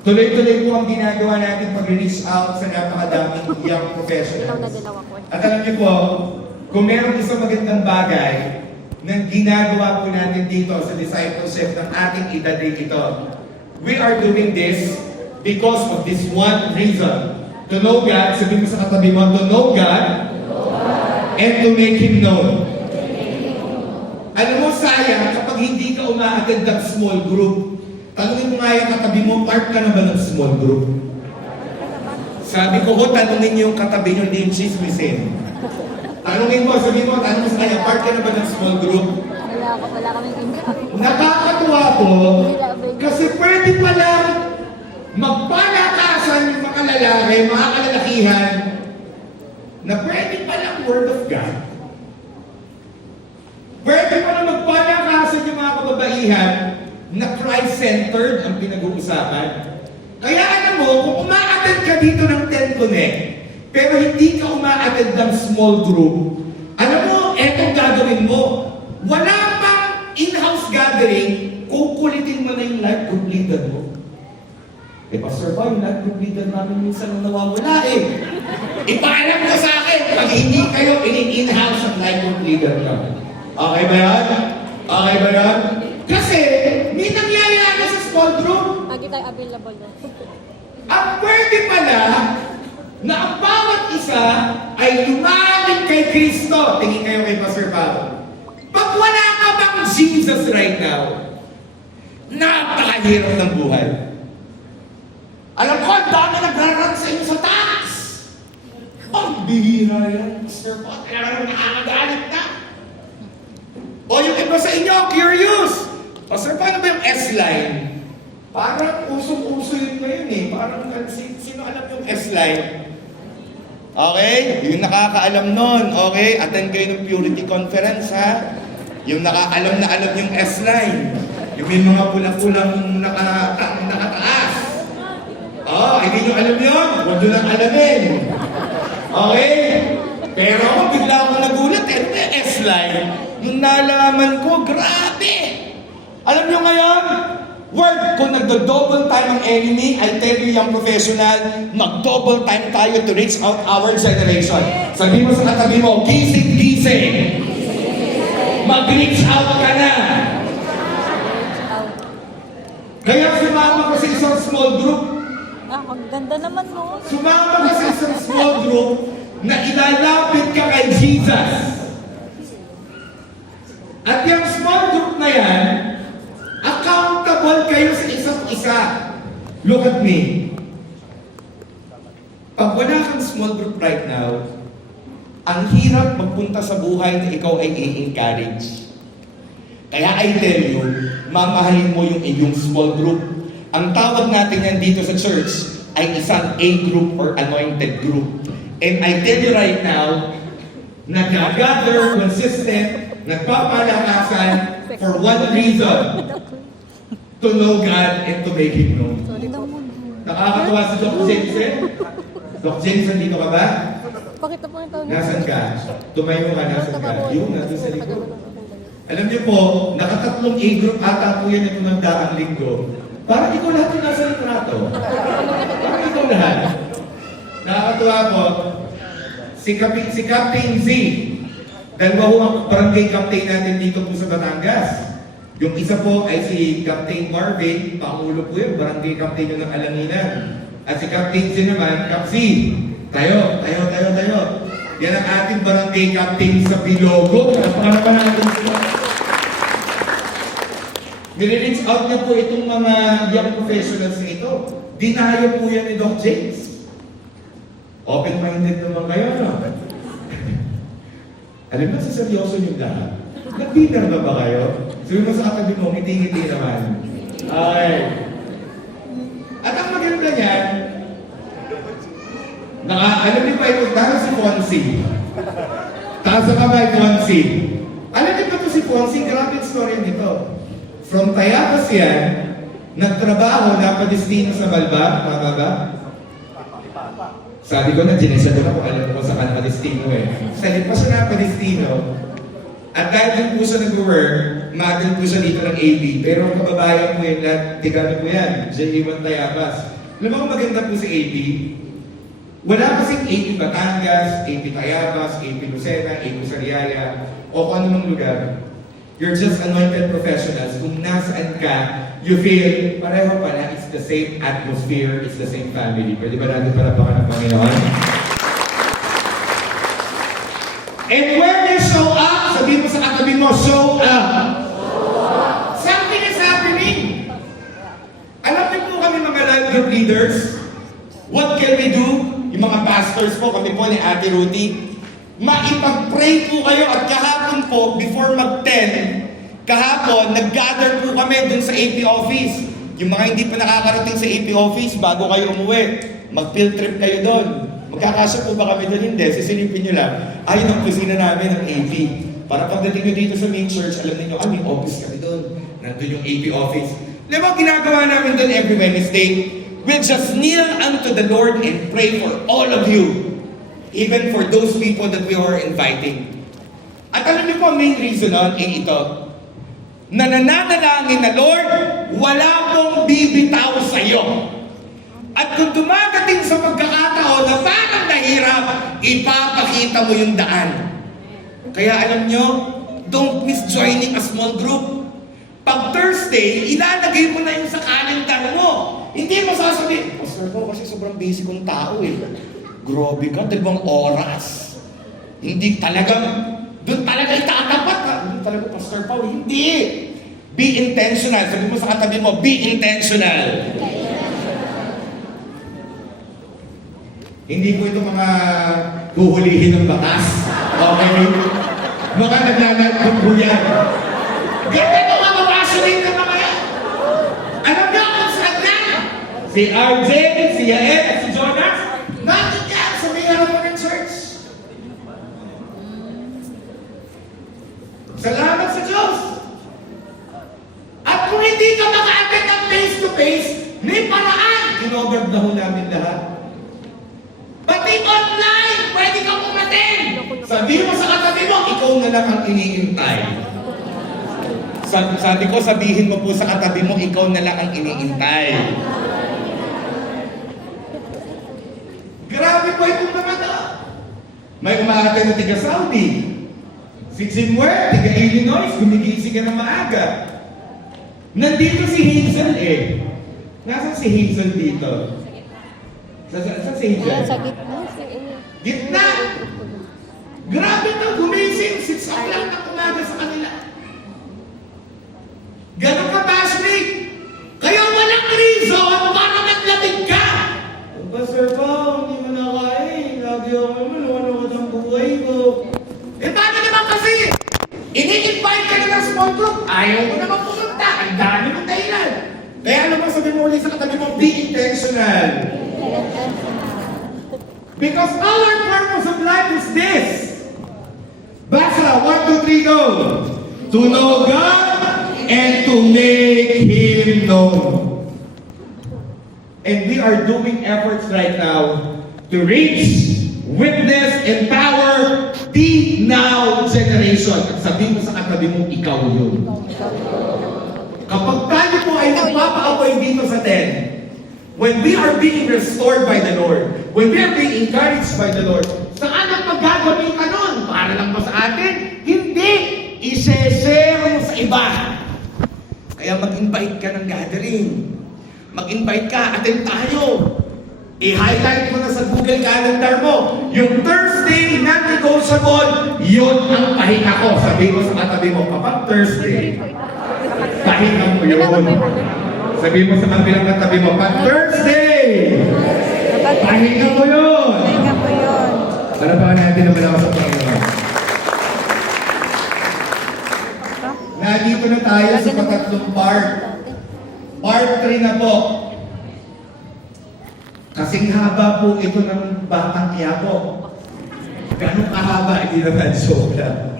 Tuloy-tuloy po ang ginagawa natin pag-reach out sa napakadaming young professionals. At alam niyo po, kung merong isang magandang bagay na ginagawa po natin dito sa discipleship ng ating edad ito, we are doing this because of this one reason. To know God, sabihin mo sa katabi mo, to know God and to make Him known. Alam mo, sayang kapag hindi ka umaattend ng small group. Tanungin mo nga yung katabi mo, part ka na ba ng small group? Sabi ko, tanungin niyo yung katabi niyo, hindi yung chismisin. Tanungin mo, sabihin mo, tanong mo sa kanya, part ka na ba ng small group? Wala kaming income. Nakakatuwa po, kasi pwede palang magpalakasan yung mga lalaki, mga kalalakihan, na pwede palang word of God. Pwede palang magpalakasan yung mga kababaihan na Christ-centered ang pinag-uusapan. Kaya alam mo, kung umaattend ka dito ng 10 Connect, pero hindi ka umaattend ng small group, alam mo, etong gagawin mo. Wala pang in-house gathering, kukulitin mo na yung life group leader mo. Pastor ba, yung life group leader namin minsan nang nawawala Ipaalam mo sa akin, pag hindi kayo in-house ang life group leader namin. Okay ba yan? Okay ba yan? Kasi, may nangyayari sa small group. Lagi tayo available na. Ang pwede pala na ang bawat isa ay lumalim kay Kristo. Tingin kayo kay Pastor Pablo. Pag wala ka bang Jesus right now, napakahirap ng buhay. Alam ko, ang dami nagrarun sa inyo sa taas. Ang bihira yan, Mr. Pot. Kaya nakakagalit na. O yung iba sa inyo, curious. Pastor, paano ba yung S-line? Parang usong-uso yun ngayon Parang sino alam yung S-line? Okay? Yung nakakaalam nun, okay? Attend kayo ng Purity Conference, ha? Yung nakaalam na alam yung S-line. Yung may mga pulang-pulang nakataas. Hindi nyo alam yun? Huwag nyo lang alamin. Okay? Pero ako, bigla ako nagulat. S-line. Nung nalaman ko, grabe! Alam nyo ngayon, word, kung nagdo-double time ang enemy, I tell you, young professional, mag-double time tayo to reach out our generation. Sabi mo sa katabi mo, gising-gising! Mag-reach out ka na! Kaya sumama ko sa isang small group. Ang ganda naman no. Sumama ka sa isang small group na ilalapit ka kay Jesus. At yung small group na yan, accountable kayo sa isa't isa. Look at me. Pag wala kang small group right now, ang hirap magpunta sa buhay na ikaw ay i-encourage. Kaya I tell you, mamahalin mo yung iyong small group. Ang tawag natin yan dito sa church ay isang A group or anointed group. And I tell you right now, nag-gather, consistent, nagpapalakasan for one reason. To know God and to make Him known. Nakakatawa si Doc Jensen. Doc Jensen, dito ka ba? Pakita po yung taon. Nasaan ka? Tumayo ka, nasaan ka? Yung nandun sa likod. Alam niyo po, nakatatlong A-group ata po yan itong nagdaang linggo. Parang ikaw lahat yung nasa litrato. Parang ikaw lahat. Nakakatuwa po, si Captain Z, dalawa ho ang barangay captain natin dito po sa Batangas. Yung isa po ay si Captain Marvin, Pangulo po yun, barangay captain yun ng Alanginan. At si Captain Z naman, Cap Z, tayo. Yan ang ating barangay captain sa Bilogo. Napakanapan natin sila. Nire-reach out niya po itong mga young professionals na ito. Dinayo po yan ni Doc James. Open-minded naman kayo, no? Alam mo, sa seryoso yung lahat. Nag-dinner na ba kayo? Sabi mo sa katabi mo, ngiti-ngiti naman. Okay. At ang maganda niyan, alam niyo ba ito, taas si Fonzie. Taas sa kamay, Fonzie. Alam niyo ba ito si Fonzie? Grabe yung story nito. From Tayabas yan, nagtrabaho, napadestino sa Malba, tama ba? Sabi ko na, ginesa ko na kung alam ko sa napadestino Sa lipas siya napadestino, at dahil din po siya nag-work, model po siya dito ng AB. Pero ang kababayan po yun lahat, tigano po yan, J.A.1 Tayabas. Alam mo kung maganda po si AB? Wala kasing AP Batangas, AP Tayabas, AP Lucena, AP Sariaya, o kung anumang lugar. You're just anointed professionals. Kung nasaan ka, you feel, pareho pala, it's the same atmosphere, it's the same family. Pwede ba natin palapakan ng Panginoon? And when you show up, sabihin mo sa katabi mo, show up. Something is happening. Alam niyo po kami mga life group leaders, what can we do? Yung mga pastors po, kami po ni Ate Ruthie, maipag-pray po kayo at kahapon po, before mag-10, kahapon, nag-gather po kami dun sa AP office. Yung mga hindi pa nakakarating sa AP office, bago kayo umuwi, mag-field trip kayo doon. Magkakasya po ba kami doon? Hindi. Sisilipin nyo lang. Ayun ang kusina namin ng AP. Para pagdating nyo dito sa main church, alam niyo, may office kami doon. Nandun yung AP office. Alam mo, ginagawa namin doon every Wednesday. We'll just kneel unto the Lord and pray for all of you. Even for those people that we are inviting. At alam niyo po, ang main reason nun ay ito. Nananalangin na, Lord, wala pong bibitaw sa iyo. At kung dumadating sa pagkakataon na parang nahirap, ipapakita mo yung daan. Kaya alam nyo, don't miss joining a small group. Pag Thursday, ilalagay mo na yung sa calendar mo. Hindi mo sasabihin, Pastor ko, kasi sobrang busy kong tao eh. Grabe ka, 2 oras. Hindi talagang, doon talaga itatapat ka. Hindi talaga, Pastor Paul, hindi. Be intentional. Sabi mo sa katabi mo, be intentional. Hindi po ito mga huhulihin ng bakas. Okay? Mga naglalagpag po yan. Ganda ito mga babasulin ng mga yan. Alam niyo kung saan yan? Si RJ, si Yael, at si Jonas, nandun yan sa may harapan ng church. Salamat sa Diyos. At kung hindi ka maka-attend ng face-to-face, may paraan. Kinoberd na ho namin lahat. Pati online, pwede kang umaten. Sabi mo sa katabi mo, ikaw na lang ang iniintay. Sabi ko, sabihin mo po sa katabi mo, ikaw na lang ang iniintay. Grabe po itong mga to. May umaatay na tiga Saudi. Si Jimwer, tiga Illinois, gumigising ka na maaga. Nandito si Hazel eh. Nasaan si Hazel dito? Saan si Hazel? Sa gitna. Gitna! Grabe na, gumising, 6 o'clock na umaga sa kanila. Ganon ka, passionate. Kaya walang reason para maglamig ka. Pastor Paul, hindi mo na kaya. Lagi ako malunod ang buhay ko. Eh, paano naman kasi? Ini-invite ka na ng small group. Ayaw mo naman pumunta. Ang dami mong dahilan. Kaya ano mo sabi mo ulit sa katabi mo, be intentional. Because our purpose of life is this. Basa, 1, 2, 3, go. To know God and to make Him known. And we are doing efforts right now to reach, witness, empower the now generation. At sabihin mo sa katabi mo, ikaw yun. Kapag tayo po ay nagpapaapoy dito sa 10, when we are being restored by the Lord, when we are being encouraged by the Lord, saan ang maggagawin ka nun? Para lang ba sa atin? Hindi! I-share mo sa iba. Kaya mag-invite ka ng gathering. Mag-invite ka, attend tayo. I-highlight mo na sa Google Calendar mo. Yung Thursday na negotiable, yun ang pahinga ko. Sabihin mo sa katabi mo, kapag Thursday, pahinga mo yun. Sabihin mo sa kabilang katabi mo, pag Thursday, pahinga mo yun. Pahinga mo yun. Para pa natin naman ako sa Panginoon. Nandito na tayo sa patatlong part. Part 3 na po. Kasing haba po ito ng Batang Quiapo. Ganong kahaba, hindi naman sobra.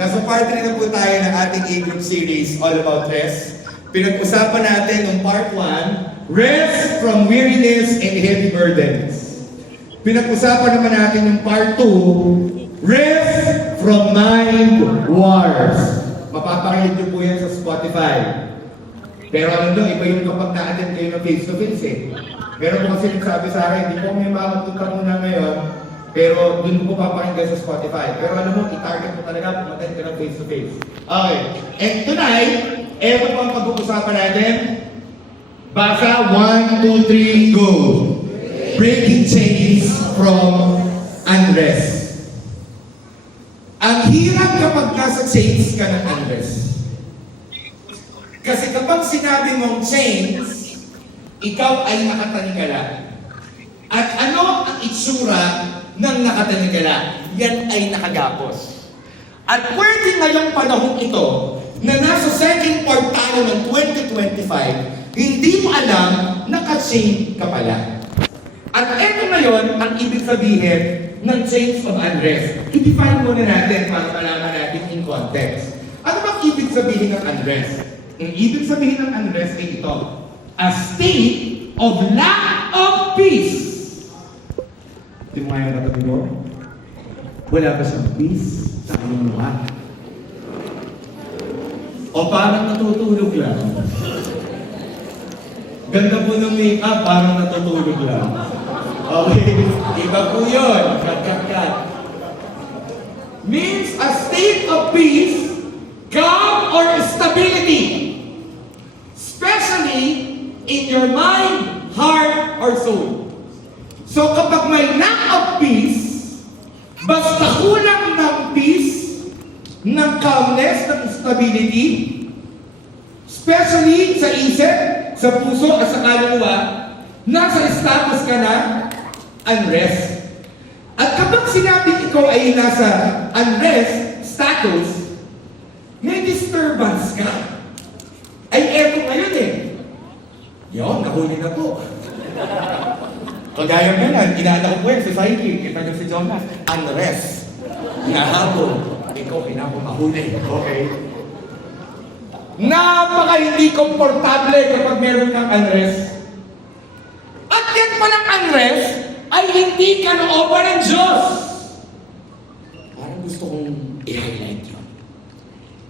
Nasa part 3 na po tayo ng ating A-Group series, All About Rest. Pinag-usapan natin ng part 1, Rest from Weariness and Heavy Burdens. Pinag-usapan naman natin yung part 2, Rest from Mind Wars. Mapapakinig niyo po yan sa Spotify. Pero ano doon, iba yung kapag na-attend kayo ng face-to-face eh. Meron po kasi nagsabi sa akin, hindi po may makapunta muna ngayon, pero dun po papakinggan sa Spotify. Pero alam mo, i-target mo talaga, pumattend ka ng face-to-face. Okay. And tonight, eto po ang pag-uusapan natin. Basa, 1, 2, 3, go! Breaking chains from unrest. Ang hirap kapag nasa chains ka ng unrest. Kasi kapag sinabi mong chains, ikaw ay nakatanigala. At ano ang itsura ng nakatanigala? Yan ay nakagapos. At pwede ngayong panahon ito, na nasa second quartile ng 2025, hindi mo alam, naka-chain ka pala. At eto ngayon, ang ibig sabihin ng chains of unrest. I-define muna natin para malaman natin in context. Ano bang ibig sabihin ng unrest? Ang ibig sabihin ng unrest ay ito, a state of lack of peace. Hindi mo ngayon katabi mo? Wala ba siyang peace sa kanyang mukha? O parang natutulog lang? Ganda po ng make-up, parang natutulog lang. Okay, iba po yun. Kat. Means a state of peace, calm, or stability. Especially in your mind, heart, or soul. So kapag may lack of peace, basta kulang ng peace, ng calmness, ng stability, especially sa isip, sa puso at sa kaluluwa, nasa status ka na unrest. At kapag sinabi ikaw ay nasa unrest status, may disturbance ka. Ay eto ngayon eh. Yun, nahuli na po. Kagaya mo yan, inaala ko po yan si Psyche, kita niyo si Jonas, unrest. Nahabol. Ikaw, kinako mahuli. Okay? Napaka hindi komportable kapag meron kang unrest. At yan palang unrest ay hindi kalooban ng Diyos. Parang gusto kong i-highlight yun.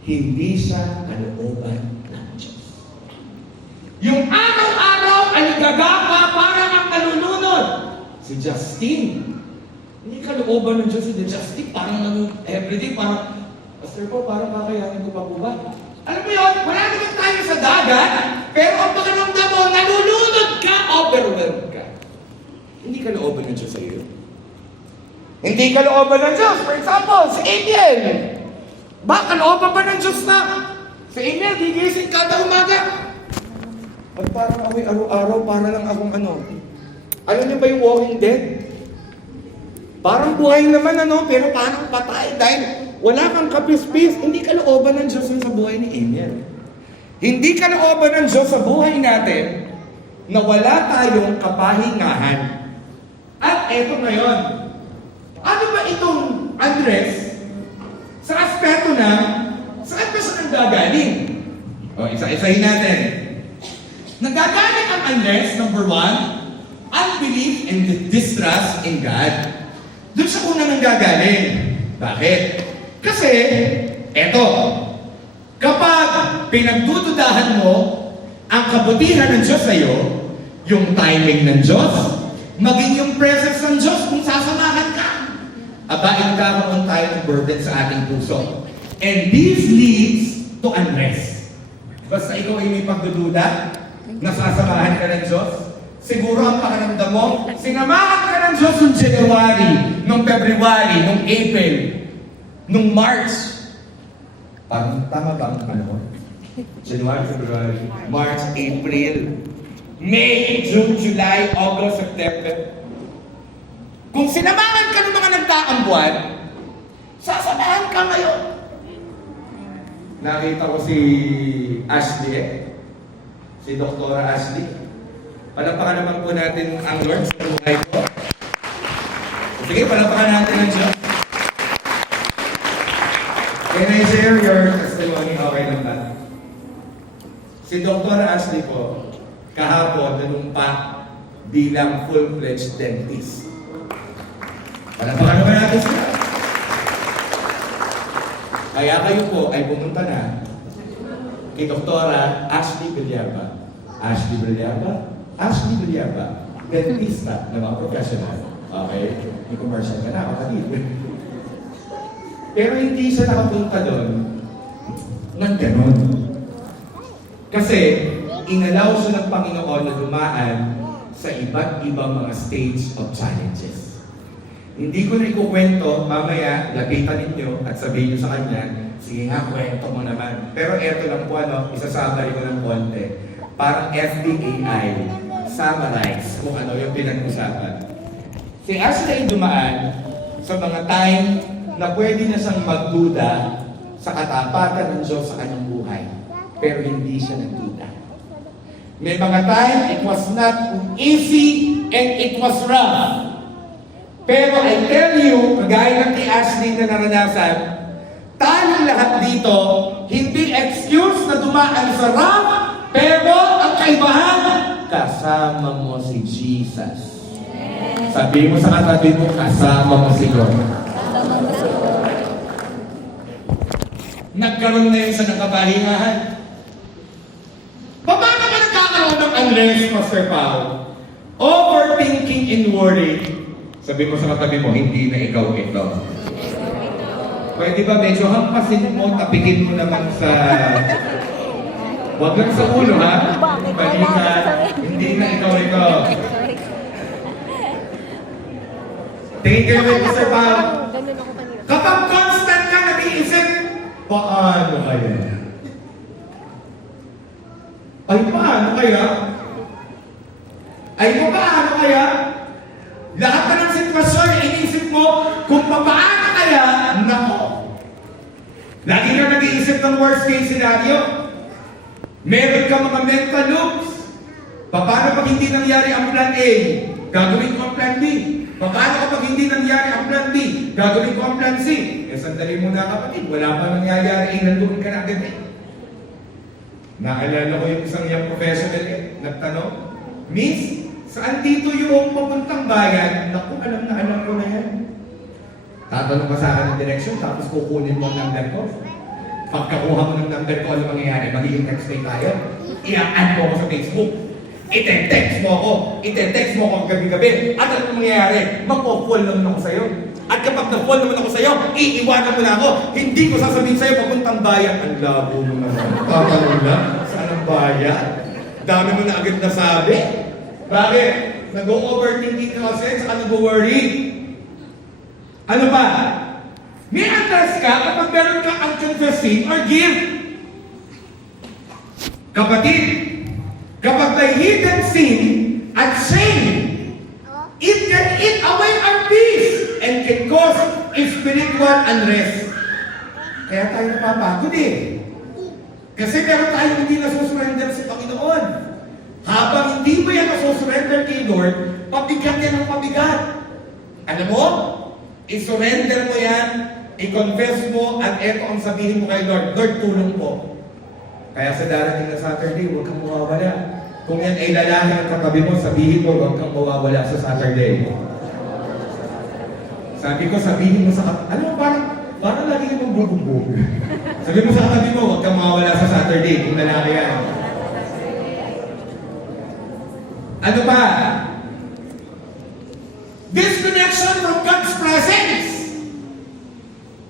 Hindi siya kalooban ng Diyos. Yung araw-araw ay gagapa parang ang nalulunod. Si Justin. Hindi kalooban ng Diyos si Justin. Parang everyday, parang, Pastor po, parang kakayanin ko pa po ba? Alam mo yun, wala naman tayo sa dagat, pero ang pakiramdam mo, nalulunod ka, overwhelmed ka. Hindi ka looban ng Diyos sa iyo. Hindi ka looban ng Diyos. For example, si Amiel. Baka looban ba ng Diyos na? Si Amiel, gigising kada umaga. At parang ako'y araw-araw, para lang akong ano. Alam niyo ba yung Walking Dead? Parang buhay naman pero parang patay dahil wala kang kapis-pis. Hindi ka looban ng Diyos sa buhay ni Amiel. Hindi ka looban ng Diyos sa buhay natin na wala tayong kapahingahan. At eto ngayon, ano ba itong unrest sa aspeto na saan ba siya nanggagaling? O, isa-isahin natin. Nanggagaling ang unrest, number 1, unbelief and distrust in God. Doon siya unang nanggagaling. Bakit? Kasi, eto, kapag pinagdududahan mo ang kabutihan ng Diyos sa iyo, yung timing ng Diyos, maging yung presence ng Diyos kung sasamahan ka, aba, magkakaroon tayo ng burden sa ating puso. And this leads to unrest. Basta ikaw ay may pagdududa, nasasamahan ka ng Diyos, siguro ang pakiramdam mo, sinamahan ka ng Diyos noong January, noong February, noong April, noong March. Parang tama ba ang panahon? January, February, March, April, May, June, July, August, September. Kung sinamahan ka ng mga nagdaang buwan, sasamahan ka ngayon. Nakita ko si Ashley si Dr. Ashley. Palapakan naman po natin ang Lord sa buhay ko. Sige, palapakan natin ang Diyos. Can I share your testimony? Okay lang ba? Si Dr. Ashley po, kahapon, nanumpa bilang full-fledged dentist. Palapakan naman natin siya. Kaya kayo po ay pumunta na kay Doktora Ashley Villalba. Ashley Villalba? Ashley Villalba. Dentista na mga professional. Okay? May commercial ka na, kapatid. Pero hindi siya nakapunta doon ng ganun. Kasi, inalaw siya ng Panginoon na dumaan sa iba't ibang mga stage of challenges. Hindi ko na ikukwento, mamaya, lapitan ninyo at sabihin nyo sa kanya, sige nga, kwento mo naman. Pero eto lang po, isasabay ko ng konti. Parang FDAI, summarize kung ano yung pinag-usapan. Si Ashley ay dumaan sa mga time na pwede na siyang magduda sa katapatan ng Diyos sa kanyang buhay. Pero hindi siya nagduda. May mga time, it was not easy and it was rough. Pero I tell you, kagaya ng kay Ashley na naranasan, tayong lahat dito, hindi excuse na dumaan sa rough, pero ang kaibahan, kasama mo si Jesus. Sabi mo sa katabi mo, kasama mo si God. Nagkaroon na yun sa nakapahingahan. Paano ka nagkakaroon ng unrest, Pastor Paul? Overthinking and worry. Sabi mo sa katabi mo, hindi na ikaw ito. Pwede ba medyo hampasin mo, tapikin mo naman sa... Huwag lang sa ulo, ha? Balikan, hindi na ikaw ito. Tingin kayo kay Pastor Paul. Kapag constant ka nag-iisip, paano kaya? Ay, paano kaya? Ay, paano kaya? Lahat na ng sitwasyon, iniisip mo kung paano kaya, nako. Lagi ka nag-iisip ng worst case scenario. Meron ka mga mental loops. Paano pag hindi nangyari ang plan A? Gagawin ko ang plan B. Paano kapag hindi nangyari ang plan B? Gagawin ko ang plan C. Sandali muna kapatid, wala pa nangyayari, nandoon ka na agad eh. Naalala ko yung isang young professional nagtanong, Miss, saan dito yung papuntang bayan? Naku, alam ko na yan. Tatanong ka sa akin ng direksyon, tapos kukunin mo ang number ko. Pagkakuha mo ng number ko, ano mangyayari? Magiging text tayo tayo. I-add mo ako sa Facebook. Ite-text mo ako gabi-gabi. At ano mangyayari? Magpo-fall naman ako sa'yo. At kapag na-fall naman ako sa'yo, iiwanan mo na ako. Hindi ko sasabihin sa'yo papuntang bayan. Ang labo mo naman. Tatanong na, saan ang bayan? Dami mo na agad nasabi. Bakit? Nag-overthinking ka kasi, saka nag-worry. Ano ba? May address ka kapag meron ka ang confessing or give. Kapatid, kapag may hidden sin at shame, it can eat away our peace and can cause spiritual unrest. Kaya tayo napapagod eh. Kasi meron tayo hindi nasusurrender sa Panginoon. Habang hindi mo yan nasusurrender kay Lord, pabigat yan ang pabigat. Alam mo? I-surrender mo yan, i-confess mo, at eto ang sabihin mo kay Lord, Lord, tulong po. Kaya sa darating na Saturday, huwag kang mawawala. Kung yan ay lalaki ang katabi mo, sabihin mo, huwag kang mawawala sa Saturday. Sabi ko, sabihin mo sa katabi, alam mo, parang lagi yung bubugbog. Sabihin mo sa katabi mo, huwag kang mawawala sa Saturday, kung lalaki yan. Ano pa? Disconnection from God's presence.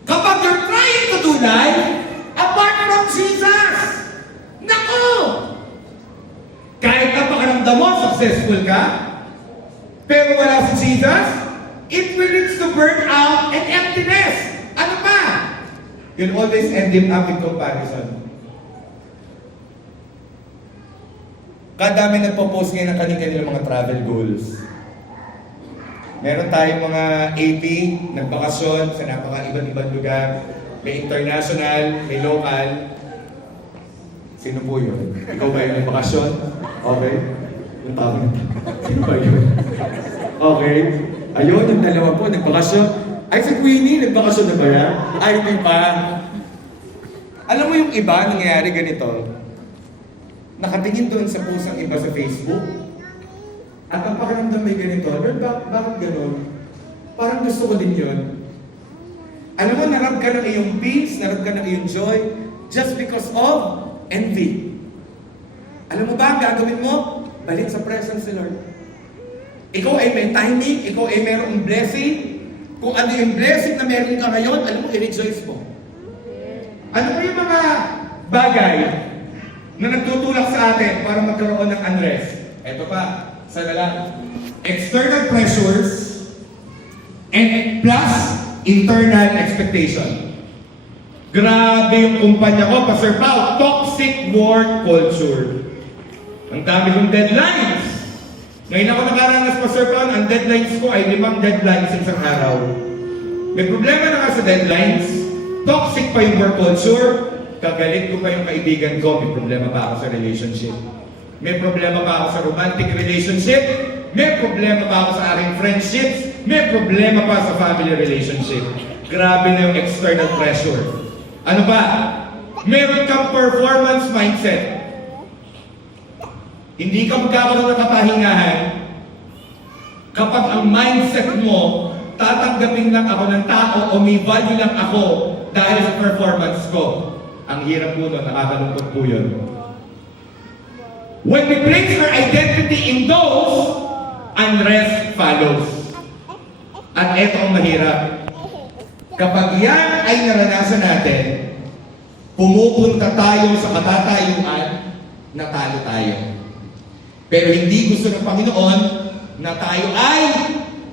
Kapag you're trying to do life apart from Jesus, naku! Kahit na pakaramdam mo, successful ka, pero wala si Jesus, it will lead to burnout and emptiness. Ano pa? You'll always end up with comparison. Kadami nagpo-post ngayon ng kanilang mga travel goals. Meron tayong mga AP, nagbakasyon sa napaka-ibang-ibang lugar. May international, may local. Sino po yun? Ikaw ba yun nagbakasyon? Okay. Yung tawag na. Sino ba yun? Okay. Ayun, yung dalawa po, nagbakasyon. Ay, si Queenie, nagbakasyon na ba yan? Ay, di pa. Alam mo yung iba, nangyayari ganito. Nakatingin doon sa post ng iba sa Facebook. At ang pakiramdam may ganito, Lord, bakit gano'n? Parang gusto ko din yun. Alam mo, narab ka ng iyong peace, narab ka ng iyong joy, just because of envy. Alam mo ba, ang gagawin mo? Balik sa presence ni Lord. Ikaw ay may timing, ikaw ay mayroong blessing. Kung ano yung blessing na meron ka ngayon, alam mo, i-rejoice mo. Ano ba yung mga bagay na nagtutulak sa atin para magkaroon ng unrest? Ito pa, sana lang. External pressures and plus internal expectation. Grabe yung kumpanya ko, Pastor Pao, toxic work culture. Ang dami kong deadlines. Ngayon ako nakaranas, Pastor Pao, ang deadlines ko ay 5 deadlines sa isang araw. May problema na nga sa deadlines. Toxic pa yung work culture. Kagalit ko pa yung kaibigan ko. May problema pa ako sa relationship. May problema pa ako sa romantic relationship. May problema pa ako sa aking friendships. May problema pa sa family relationship. Grabe na yung external pressure. Ano ba? Meron kang performance mindset. Hindi ka magkakaroon ng kapahingahan kapag ang mindset mo, tatanggapin lang ako ng tao o may value lang ako dahil sa performance ko. Ang hirap po nun, nakakalungkot po yun. When we place our identity in those, unrest follows. At eto ang mahirap. Kapag yan ay naranasan natin, pumupunta tayo sa katatayuan, natalo tayo. Pero hindi gusto ng Panginoon na tayo ay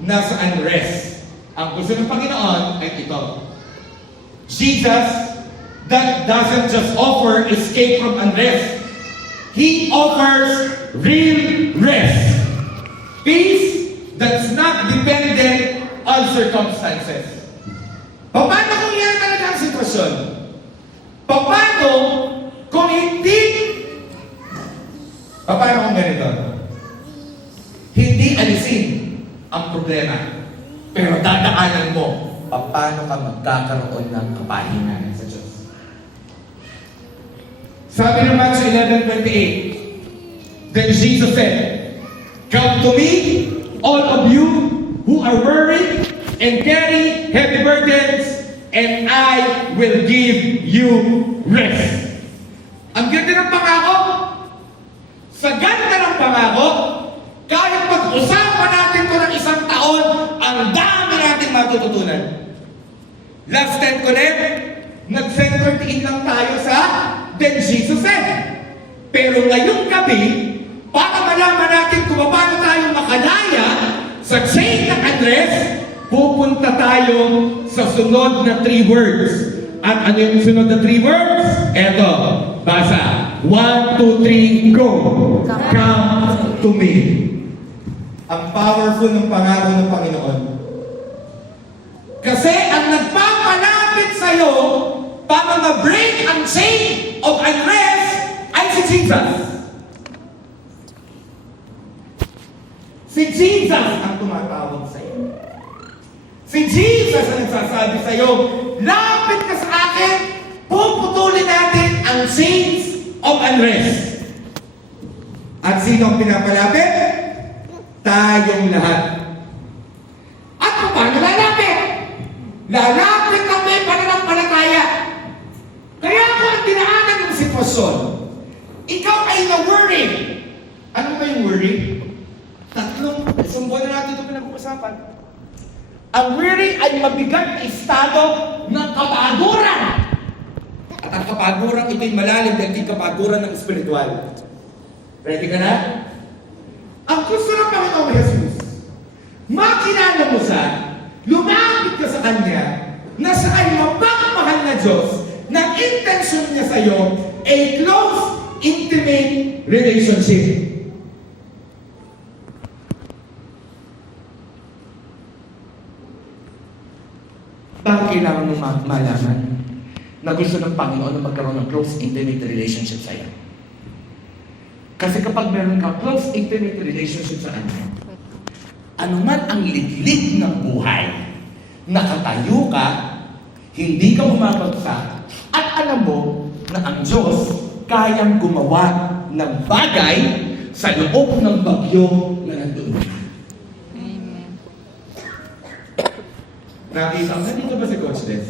nasa unrest. Ang gusto ng Panginoon ay ito. Jesus that doesn't just offer escape from unrest. He offers real rest. Peace that's not dependent on circumstances. Paano kung yan talaga ang sitwasyon? Paano kung hindi? Paano kung ganito? Hindi alisin ang problema, pero dadaanan mo paano ka magkakaroon ng kapahinganan sa Diyos. Sabi ng Matthew 11:28, then Jesus said, come to me, all of you who are worried and carry heavy burdens, and I will give you rest. Ang ganda ng pangako. Sa ganda ng pangako, kahit pag-usapan natin ito ng isang taon, ang dami natin matututunan. Last time connect, nag-center in lang tayo sa then Jesus said. Pero ngayong gabi, para malaman natin kung paano tayo makalaya sa chain ng address, pupunta tayo sa sunod na 3 words. At ano yung sunod na 3 words? Eto, basa. 1, 2, 3, go! Come to me. Ang powerful ng pangako ng Panginoon. Kasi ang nagpapalapit sa'yo para ma-break ang chain of unrest ay si Jesus. Si Jesus ang tumatawag sa'yo. Si Jesus ang nagsasabi sa'yo, lapit ka sa akin, puputulin natin ang chains of unrest. At sino ang pinapalapit? Tayong lahat. At paano lalapit? Lalapit kami pananampalataya. Kaya kung ang dinaanan ng sitwasyon, ikaw ay na-worry. Ano ba yung worry? Isang buwan na natin ito pinag-uusapan. Ang worry ay mabigat na estado ng kapaguran. At ang kapaguran ito'y malalim dahil ito'y kapaguran ng espiritual. Ready ka na? Ang gusto ng Panginoong Jesus, makilala mo siya, lumapit ka sa Kanya, na siya ay mapagmahal na Diyos, na intention niya sa iyo, a close, intimate relationship. Bakit kailangan mo malaman na gusto ng Panginoon na magkaroon ng close, intimate relationship sa iyo? Kasi kapag meron ka close, intimate relationship sa Kanya, anuman ang liglig ng buhay, nakatayo ka, hindi ka bumabagsak, at alam mo na ang Diyos kayang gumawa ng bagay sa loob ng bagyo na nandun. Amen. Nakita ko, nandito ba si Coach Des?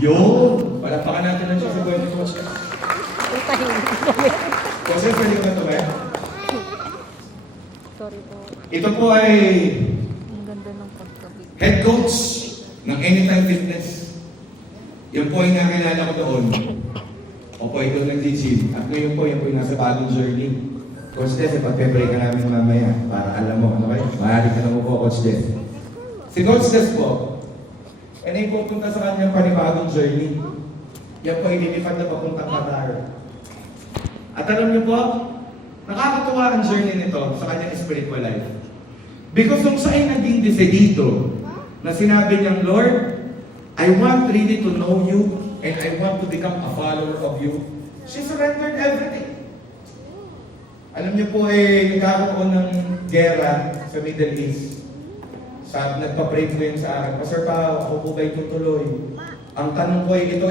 Yun! Palapakan natin ang Diyos sa buhay ni Coach Des. Coach Des, pwede ka ba tumaya? Sorry po. Ito po ay Ang ganda ng pagkabig. head coach ng Anytime Fitness. Yan po ay nakilala ko doon. O po, ito nag-gym. At ngayon po, yan po yung nasa bagong journey. Coach Des, ipag-pray ka namin mamaya para alam mo, ano kayo? Maaari ka na mo po, Coach Des. Si Coach Des po, ay pupunta sa kanyang panibagong journey. Yan po ay lilipad na papuntang Qatar. At alam niyo po, nakakatuwa ang journey nito sa kanyang spiritual life. Because nung siya ay naging desidido, na sinabi niyang, Lord, I want really to know you and I want to become a follower of you. She surrendered everything. Alam niyo po nagkakaroon ng gera sa Middle East. Nagpa-pray po yun sa akin, Pastor Pao, ako po ba'y tutuloy? Ang tanong ko ay ito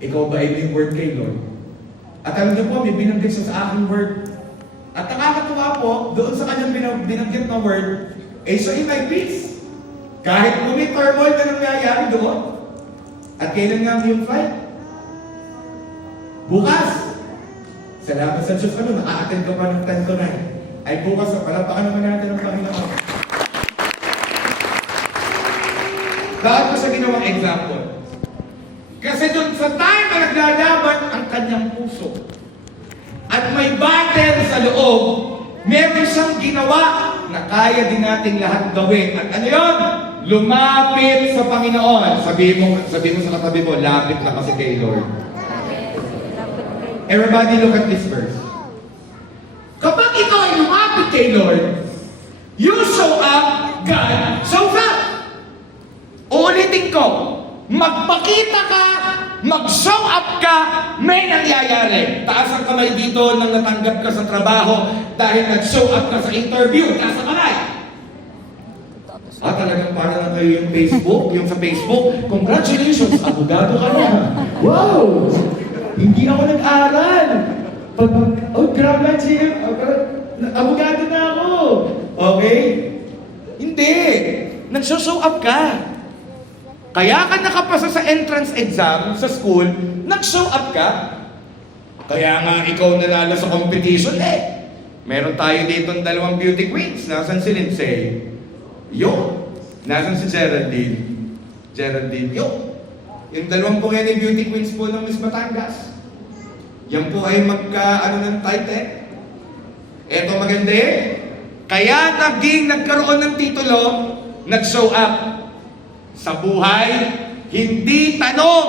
ikaw ba ay may word kay Lord? At alam niyo po, may binanggit siya sa aking word. At nakakatuwa po, doon sa kanyang binanggit na word, siya ay may peace. Kahit kung may turmoil na nangyayari doon. At kailan nga yung flight? Bukas! Salamat sa Diyos, naka-attend ka pa ng 10 to 9. Ay bukas, palapakan naman natin ang Panginoon. Bakit ko sa ginawang example? Kasi doon sa time na naglalaban ang kanyang puso. At may battle sa loob, meron siyang ginawa na kaya din nating lahat gawin. At ano yun? Lumapit sa Panginoon. Sabihin mo sa katabi mo, lapit na kasi kay Lord. Everybody look at this verse. Kapag ikaw ay lumapit kay Lord, you show up, God shows up. Uulitin ko, magpakita ka, mag-show up ka, may nangyayari. Taas ang kamay dito nang natanggap ka sa trabaho dahil nag-show up ka sa interview. Taas ang kamay. Talagang para lang kayo yung Facebook, yung sa Facebook, congratulations, abogado ka na. Wow! Hindi ako nag-aral. Grabe na, GM. Abogado na ako. Okay? Hindi. Nag-show up ka. Kaya ka nakapasa sa entrance exam sa school, nag-show up ka. Kaya nga ikaw nanalo sa competition, meron tayo dito ng 2 beauty queens. Nasaan si Lindsay? Yo. Nasaan si Geraldine? Geraldine, yo. Yung 2 po yan yung beauty queens po ng Miss Batangas. Yan po ay ng title. Eto maganda Kaya nagkaroon ng titulo, nag-show up. Sa buhay, hindi tanong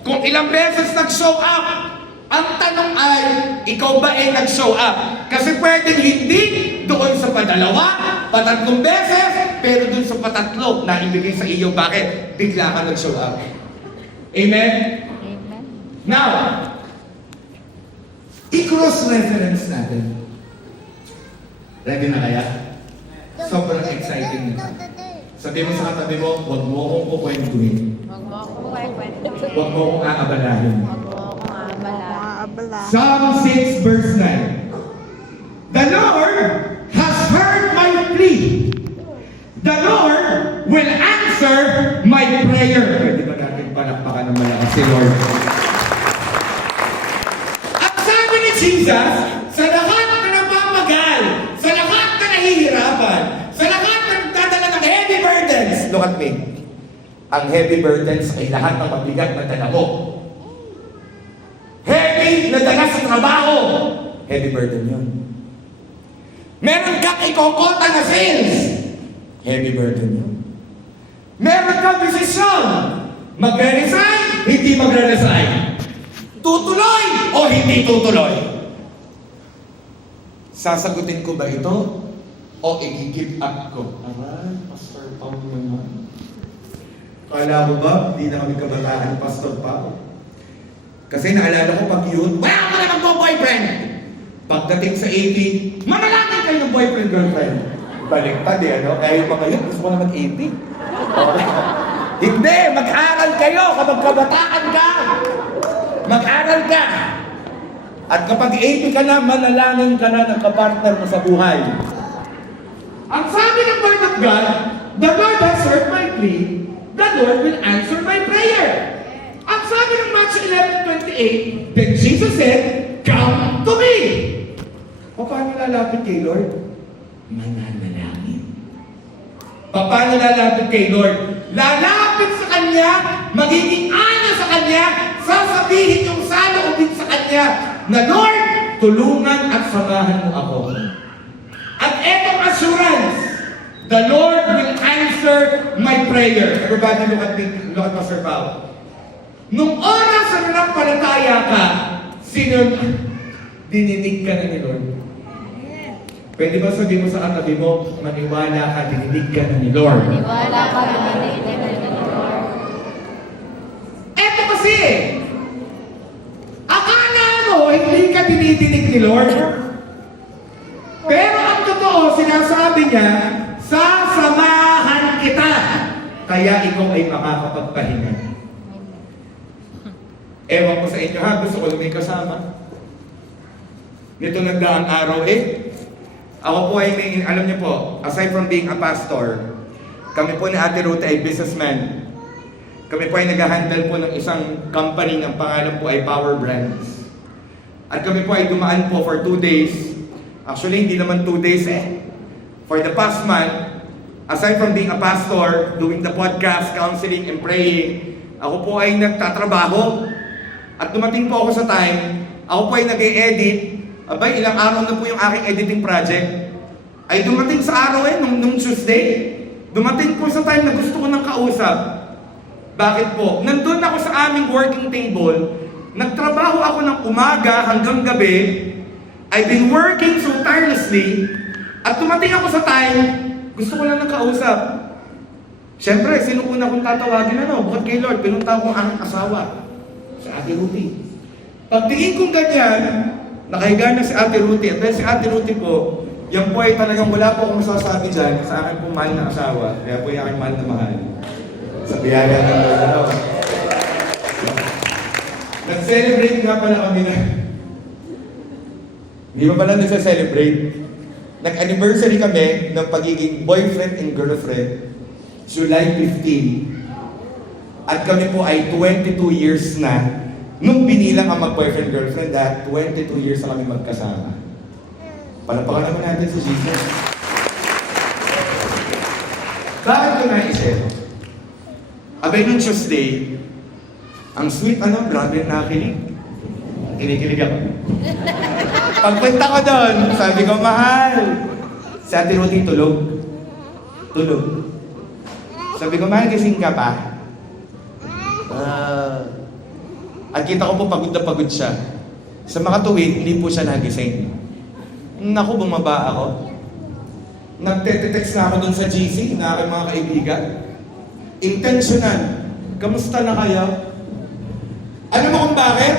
kung ilang beses nag-show up. Ang tanong ay, ikaw ba ay nag-show up? Kasi pwedeng hindi doon sa padalawa, patatlong beses, pero doon sa patatlo na ibigay sa iyo. Bakit? Bigla ka nag-show up. Amen? Amen. Now, i-cross-reference natin. Ready na kaya? Sobrang exciting na. Sabi mo sa katabi mo, huwag mo akong kukwentuhin. Huwag mo akong kwento. Huwag mo akong aabalahin. Huwag mo akong aabala. Psalm 6 verse 9. The Lord has heard my plea. The Lord will answer my prayer. Pwede ba natin palakpakan ng malakas si Lord? Ang sabi ni Jesus, sa lahat na napamagal, sa lahat na nahihirapan, sa lahat na nagdadala ng heavy burdens, look at me. Ang heavy burdens ay lahat ng mabigat na dala mo. Heavy na dala sa trabaho. Heavy burden yun. Meron kang ikokota na sales. Heavy burden yun. Meron kang desisyon. Magre-resign, hindi magre-resign. Tutuloy o hindi tutuloy? Sasagutin ko ba ito? O i-give up ko? Aray, Pastor Pao naman. Kala mo ba, hindi na kami kabataan, Pastor Pao? Kasi naalala ko pag yun, wala ka na mag-boyfriend! Pagdating sa 18, manalangin kayo ng boyfriend-girlfriend. Baliktad ano? Kaya yung mga yun, gusto ko na mag-18. Hindi! Mag-aral kayo kapag kabataan ka! Mag-aral ka! At kapag 80 ka na, manalangin ka na ng kapartner mo sa buhay. Ang sabi ng Word of God, the Lord has heard my plea, the Lord will answer my prayer. Ang sabi ng Matthew 11:28, then Jesus said, come to me. O paano lalapit kay Lord? Mananalangin. Paano lalapit kay Lord? Lalapit sa Kanya, magiging ana sa Kanya, sasabihin yung saloobin sa Kanya, na Lord, tulungan at samahan mo ako. At etong assurance, the Lord will answer my prayer. Everybody look at Pastor Paul. Nung oras na nanampalataya ka, dinidig ka na ni Lord. Pwede ba sabihin mo sa katabi mo, maniwala ka, dinidig ka na ni Lord. Maniwala ka, dinidig ka na ni Lord. Eto kasi, akala mo, hindi ka dinidinig ni Lord. Pero ang totoo, sinasabi niya, sasamahan kita. Kaya ikaw ay makakapagpahinga. Ewan ko sa inyo ha, gusto ko may kasama. Nito nagdaang araw ako po ay may, alam niyo po, aside from being a pastor, kami po ni Ate Ruth ay businessman. Kami po ay nag-handle po ng isang company ng pangalan po ay Power Brands. At kami po ay dumaan po for 2 days. Actually, hindi naman 2 days For the past month, aside from being a pastor, doing the podcast, counseling, and praying, ako po ay nagtatrabaho. At dumating po ako sa time, ako po ay nag-e-edit. Abay, ilang araw na po yung aking editing project. Ay dumating sa araw nung Tuesday. Dumating po sa time na gusto ko ng kausap. Bakit po? Nandun ako sa aming working table. Nagtrabaho ako ng umaga hanggang gabi. I've been working so tirelessly. At dumating ako sa time, gusto ko lang ng kausap. Siyempre, sino una kong tatawagin bukod kay Lord, pinunta ko ang aking asawa. Si Ate Ruthie. Pagtingin kong ganyan, nakahiga na si Ate Ruthie. At dahil si Ate Ruthie po, yan po ay talagang wala po akong masasabi dyan sa akin po mahal na asawa. Kaya po yung aking mahal na mahal. Sa biyaya ng Lord. Nag-celebrate nga pala kami na. Hindi pa pala nagsa-celebrate. Nag-anniversary kami ng pagiging boyfriend and girlfriend. July 15. At kami po ay 22 years na nung binilang ang mag-boyfriend-girlfriend at 22 years na kami magkasama. Palapakan naman natin si Jesus. Bakit ko naisip? Abay nung Tuesday, ang sweet grabe na nakinig. Kinikilig ako. Pagpunta ko doon, sabi ko, mahal. Si Ate Ruthie tulog. Tulog. Sabi ko, mahal, gising ka pa? At kita ko po pagod na pagod siya. Sa makatuwid, hindi po siya nagising. Naku, bumaba ako. Nagte-text na ako dun sa GC, na aking mga kaibigan. Intentional. Kamusta na kayo? Alam mo kung bakit?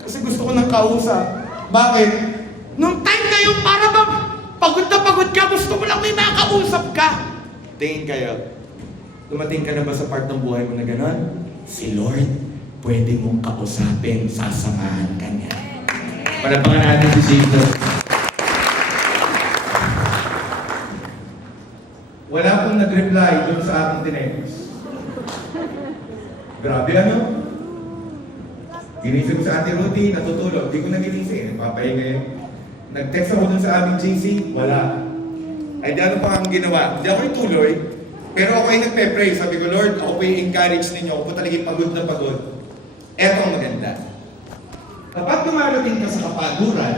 Kasi gusto ko ng kausap. Bakit? Nung time na yung para bang pagod na pagod ka, gusto mo lang may makausap ka. Tingin kayo. Dumating ka na ba sa part ng buhay mo na gano'n? Si Lord, pwede mong kausapin, sasamahan ka niya. Palapakan natin si Jesus. Wala pong nag-reply dun sa aking tinext. Grabe Ginising ko sa Ate Ruthie, natutulog. Di ko na ginising. Papahinga yun. Nag-text ako dun sa aming GC, wala. Ay di ano pa ang ginawa? Di ako ituloy. Pero ako ay nagpe-pray. Sabi ko, Lord, ako po yung encourage ninyo. Ako po talagang pagod na pagod. Eto ang maganda. Kapag dumadating ka sa kapaguran,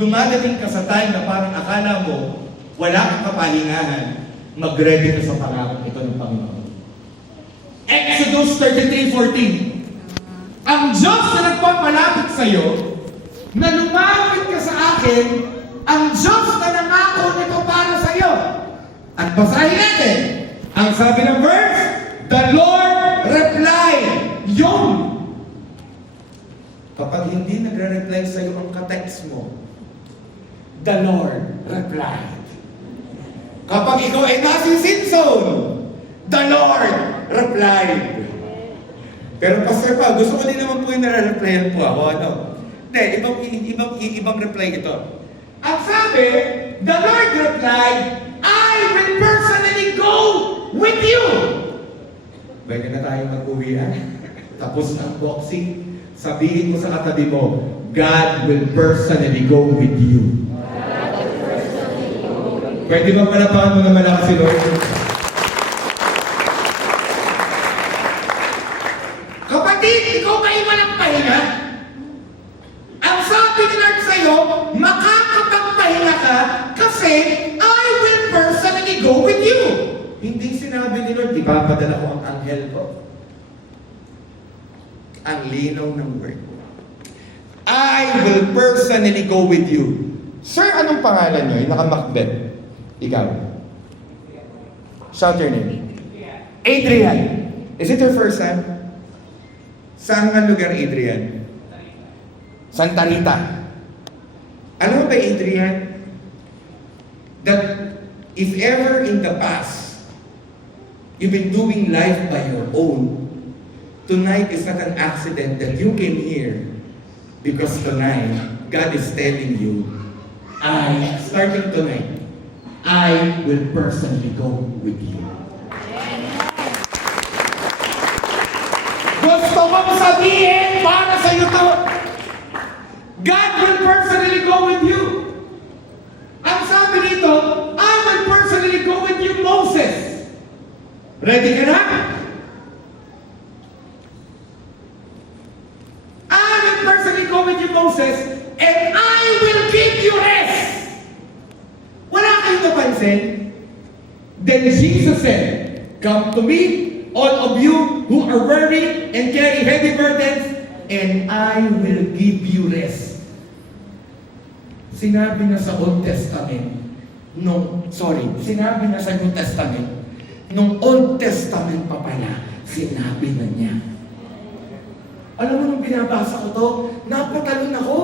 dumadating ka sa time na parang akala mo, wala kang kapahingahan, mag-ready ka sa pangako ito ng Panginoon. Exodus 33:14. Ang Diyos na nagpapalapit sa iyo, na lumapit ka sa akin, ang Diyos na nangako nito para sa iyo. At basahin natin, ang sabi ng verse, the Lord replied. Yun! Kapag hindi nagre-reply sa iyo ang ka-text mo, the Lord replied. Kapag ikaw ay nasa sin zone, the Lord replied. Pero Pastor Pa, gusto ko din naman po yung nare-replyan po ako. Hindi, ibang reply ito. Ang sabi, the Lord replied, I will personally go with you. Pwede na tayo mag-uwian. Tapos ang boxing. Sabihin mo sa katabi mo, God will personally go with you. Pwede ba palapakan mo na malakas si Lord? Kapatid, ikaw ba ay walang pahinga? Ang sabi ni Lord sa'yo, makakapagpahinga ka kasi I will personally go with you. Hindi sinabi ni Lord, ipapadala ko ang anghel ko. Ang linaw ng word. I will personally go with you. Sir, anong pangalan nyo? Yung naka-Macbeth. Ikaw. Shout your name. Adrian. Is it your first time? Saan nga lugar, Adrian? Santa Rita. Alam mo ba, Adrian? That if ever in the past, you've been doing life by your own, tonight is not an accident that you came here because tonight, God is telling you, starting tonight, I will personally go with you. Gusto kong sabihin para sa iyo to, God will personally go with you. Ang sabi nito, I will personally go with you, Moses. Ready ka na? I will personally go with you, Moses, and I will give you rest. Wala kayong napansin? Then Jesus said, come to me, all of you who are worried and carry heavy burdens, and I will give you rest. Sinabi na sa Old Testament, sinabi na sa New Testament, nung Old Testament pa pala, sinabi na niya. Alam mo nung binabasa ko to, napatalon ako.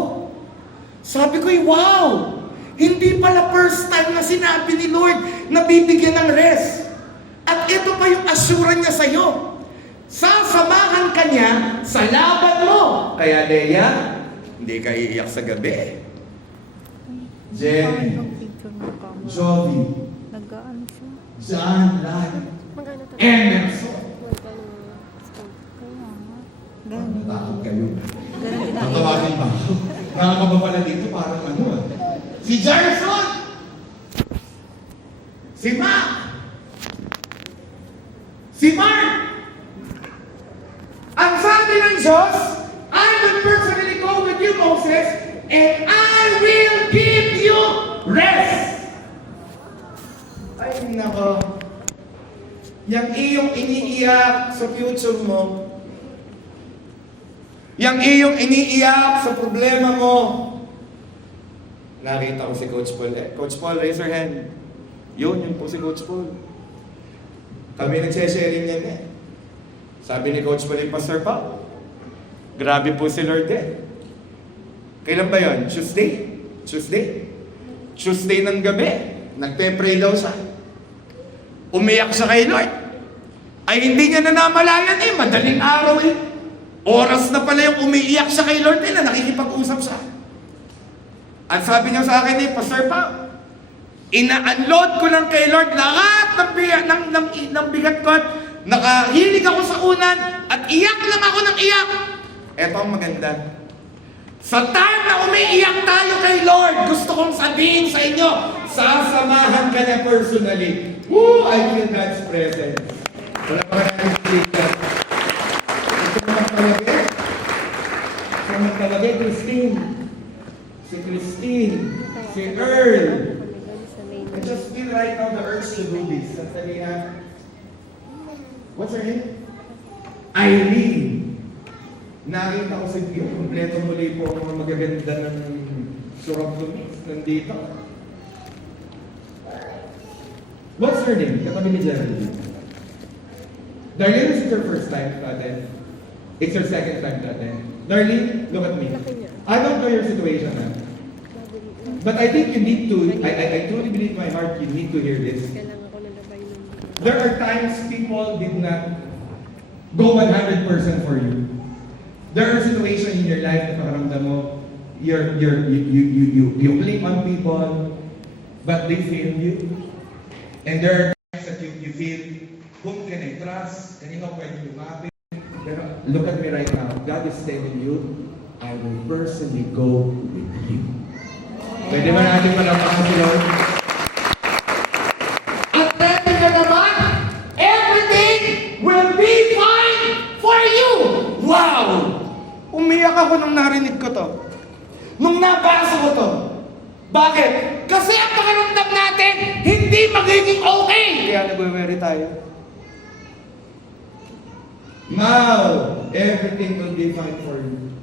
Sabi ko, wow! Hindi pala first time na sinabi ni Lord na bibigyan ng rest. At ito pa yung assurance niya sa'yo. Sasamahan ka niya sa laban mo. Kaya Leia, hindi ka iiyak sa gabi. Jenny, Jovi, Nag-aan siya. John, Lai, Magkano to? Emerson. Ganun. Takot kayo. Ganun din Ang tawagin ba? Nakakaba pala dito parang ano ah. Si Jerson! Si Mac! Si Mark! Ang sabi ng Diyos, I will personally go with you, Moses, and I will give you rest. Ay, nako. Yang iyong iniiyak sa future mo, yang iyong iniiyak sa problema mo. Nakita ko si Coach Paul. Coach Paul, raise your hand. Yun po si Coach Paul. Kami nagsesharing niyan eh. Sabi ni Coach Paul, Pastor Paul, grabe po si Lord eh. Kailan ba yun? Tuesday? Tuesday ng gabi. Nagpe-pray daw siya. Umiyak siya kay Lord. Ay hindi niya na namalayan eh. Madaling araw eh. Oras na pala yung umiiyak siya kay Lord nila. Nakikipag-usap siya. At sabi niya sa akin eh, Pastor Paul, ina-unload ko lang kay Lord lahat ng bigat ko at nakahilig ako sa unan at iyak lang ako ng iyak. Eto ang maganda. Sa time na umiiyak tayo kay Lord, gusto kong sabihin sa inyo, sasamahan ka niya personally. Woo! I feel God's presence. Wala pa natin speaker. Ito naman talaga, Christine. Si Christine. Si Earl. I just feel right now the urge to do this. Sandali ha. What's her name? Eileen. Nakita ko sa iyo, kompleto muli po ang mga magaganda ng surab tumis. Nandito. What's her name? Katabi ni Geraldine. Darlene, is it your first time to attend? It's your second time to attend. Darlene, look at me. I don't know your situation, man. But I think you need to, I truly believe in my heart, you need to hear this. There are times people did not go 100% for you. There are situations in your life na pakaramdam mo, you blame on people, but they failed you. And there are times that you feel Kanino pwede lumapit? Pero look at me right now. God is telling you, I will personally go with you. Pwede ba natin malampakan si Lord? At ready ka naman, everything will be fine for you! Wow! Umiyak ako nung narinig ko to. Nung nabasa ko to. Bakit? Kasi ang pakiramdam natin, hindi magiging okay! Kaya nagwe-worry tayo. Now, everything will be fine for you.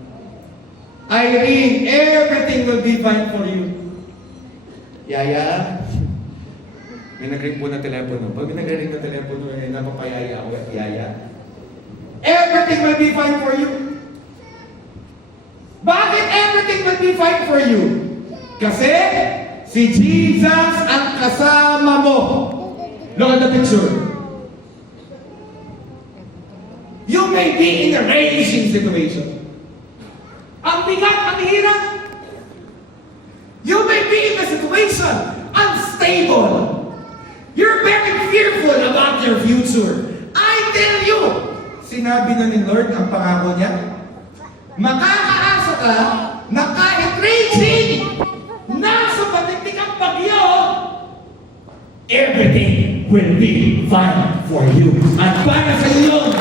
Irene, everything will be fine for you. Yaya? May nag-ring po na telepono. Pag may nag-ring na telepono, napapayaya ako at Yaya. Everything will be fine for you. Bakit everything will be fine for you? Kasi si Jesus ang kasama mo. Look at the picture. You may be in a raging situation. Ang bigat, ang hirap. You may be in a situation unstable. You're very fearful about your future. I tell you, sinabi na ni Lord ang pangako niya, makakaasa ka na kahit raging, nasa patiktik ang bagyo, everything will be fine for you. At para sa iyo,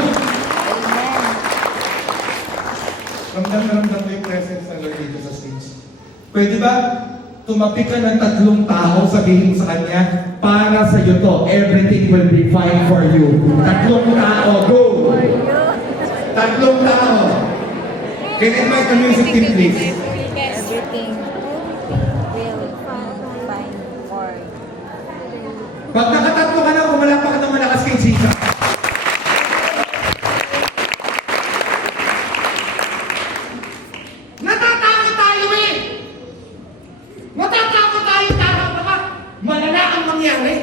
ramdam mo yung presence ng Lord dito sa stage. Pwede ba tumapi ka ng 3 tao, sabihin sa Kanya, para sa iyo to, everything will be fine for you. 3 tao, go! 3 tao. Can I invite the music team, please? Everything will fine for you. Pag nakatatlo ka na, kumalapak ka ng malakas kay Jesus. Natatakot tayo eh! Natatakot tayo dahil baka malala ang mangyari.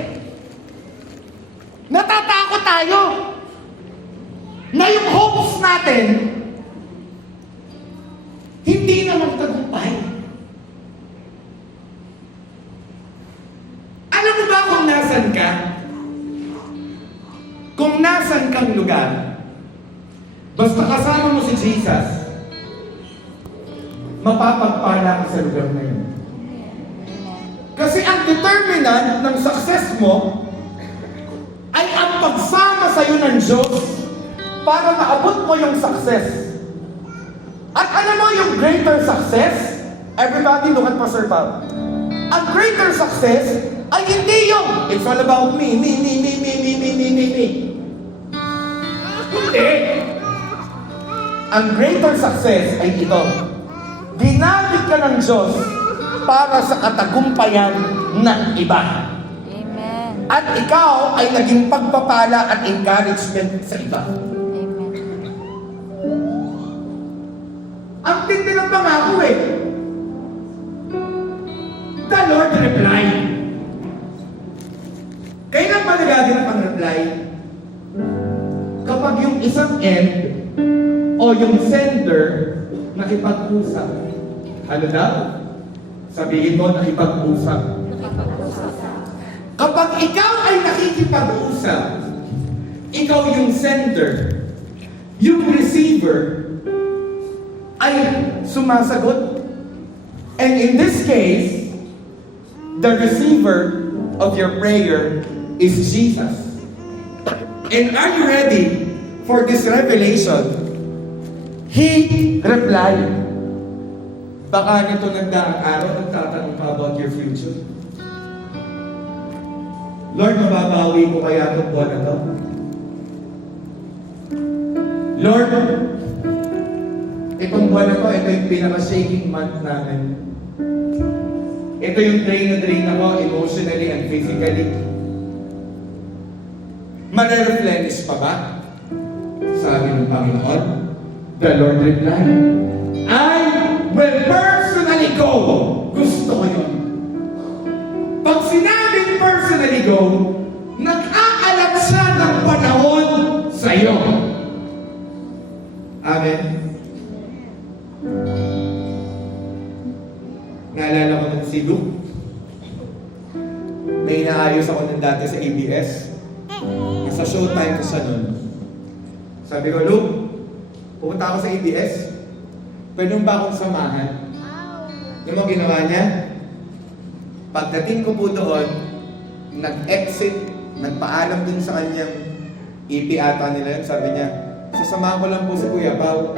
Natatakot tayo na yung hopes natin hindi na magtagumpay. Alam mo ba kung nasan ka? Kung nasan kang lugar, basta kasama mo si Jesus, mapapagpala ka sa lugar na yun. Kasi ang determinant ng success mo ay ang pagsama sa iyo ng Diyos para maabot mo yung success. At alam mo yung greater success? Everybody look at Pastor Pab. Ang greater success ay hindi yung it's all about me. Hindi. Ang greater success ay ito. Ginamit ka ng Diyos para sa katagumpayan ng iba. Amen. At ikaw ay naging pagpapala at encouragement sa iba. Amen. Ang tindi ng pangako eh. The Lord replied. Kailan ba nagagawin ang reply? Kapag yung isang end o yung sender nakipag-usap. Ano daw? Sabihin mo, nakipag-usap. Kapag ikaw ay nakikipag-usap, ikaw yung sender, yung receiver, ay sumasagot. And in this case, the receiver of your prayer is Jesus. And are you ready for this revelation? He replied. Baka nito nagdaang araw, nagtatanong ka about your future. Lord, mababawi ko kaya itong buwan na to? Lord, itong buwan na to, ito yung pinaka-shaking month namin. Ito yung drain na drain ako emotionally and physically. Mare-replenish pa ba? Sabi ng Panginoon, the Lord replied, I will personally go. Gusto ko yun. Pag sinabing personally go, nag-aalat siya ng panahon sa iyo. Amen. Naalala ko ng si Luke. May inaayos ako ng dati sa ABS. Sa showtime ko siya nun. Sabi ko, Luke, pupunta ako sa ABS. Pwede mo ba akong samahan? Yung mga ginawa niya, pagdating ko po doon, nag-exit, nagpaalam dun sa kanyang EP ata nila yun, sabi niya, sasamahan ko lang po si Kuya Pao.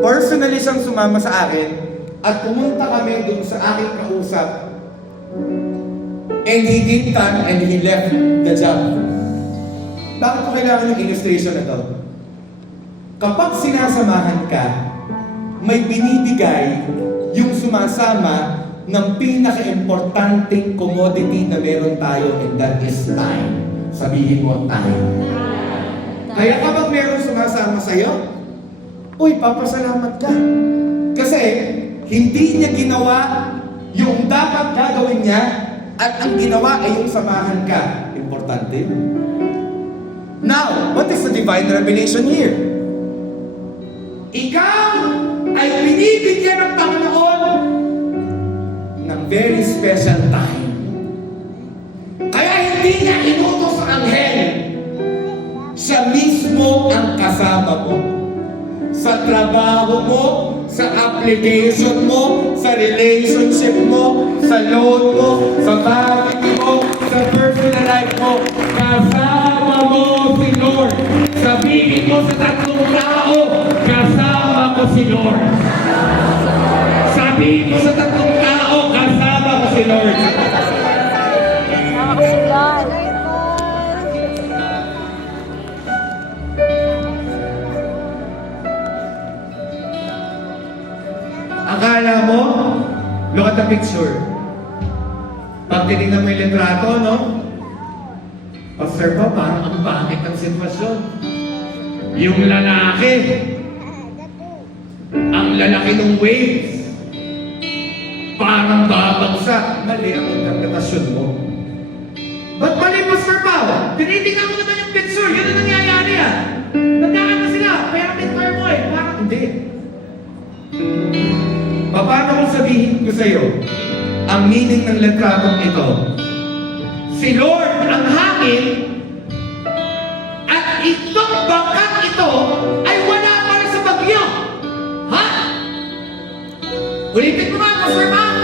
Personally siyang sumama sa akin at pumunta kami dun sa aking kausap. And he did that and he left the job. Bakit ko kailangan ng illustration na to? Kapag sinasamahan ka, may binibigay yung sumasama ng pinaka-importanting commodity na meron tayo, and that is time. Sabihin mo, time. Kaya kapag meron sumasama sa'yo, uy, papasalamat ka. Kasi, hindi niya ginawa yung dapat gagawin niya, at ang ginawa ay yung samahan ka. Importante. Now, what is the divine revelation here? Ikaw ay binibigyan ng Panginoon ng very special time. Kaya hindi niya inutos ang anghel. Siya mismo ang kasama mo. Sa trabaho mo, sa application mo, sa relationship mo, sa load mo, sa family mo, sa personal life mo, kasama mo si Lord. Sabihin mo sa tatlong tao, kasama ko si Lord. Sabihin mo sa tatlong tao, kasama ko si Lord. Kasama ko si Lord. Akala mo, look at the picture. Pag tinignan mo yung litrato, no? Pastor pa, parang ang pangit ang sitwasyon. Yung lalaki, ang lalaki ng waves, parang babagsak. Mali ang interpretasyon mo. Ba't mali, Pastor Pao? Tinitingnan mo naman yung picture, yun ang nangyayari ah. Nagkakanta sila, pero midterm mo eh. Parang hindi. Paano kung sabihin ko sa iyo ang meaning ng letratong ito? Si Lord ang hangin at itong bangkang ito ay wala para sa bagyo. Ha? Ulitin ko nga, Pastor Ma'am.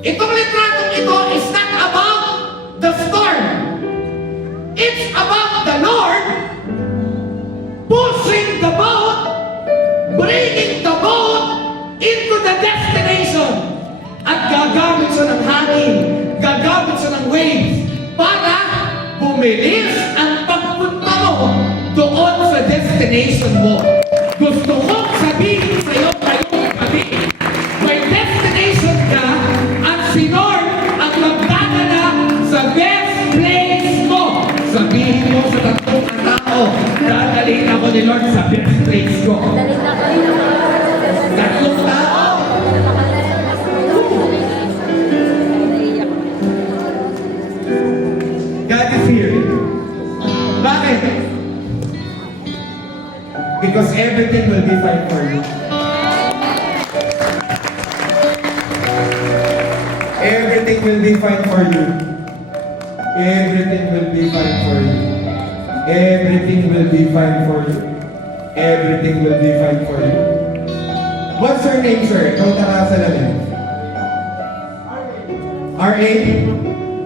Itong letratong ito is not about the storm. It's about the Lord pushing the boat, bringing the boat into the destination. At gagamit siya ng hangin, gagamit siya ng waves para bumilis ang pagpunta mo doon sa destination mo. Gusto kong sabihin sa iyo ngayong gabi, may destination ka at si Lord ang magdadala sa best place mo. Sabihin mo sa tatlong tao, dadalhin ako ni Lord sa best place ko. Tatlong tao. God is here. Bakit? Because everything will be fine for you. Everything will be fine for you. Everything will be fine for you. Everything will be fine for you. Everything will be fine for you. What's your name, sir? Ikaw nakasalamin. R.A.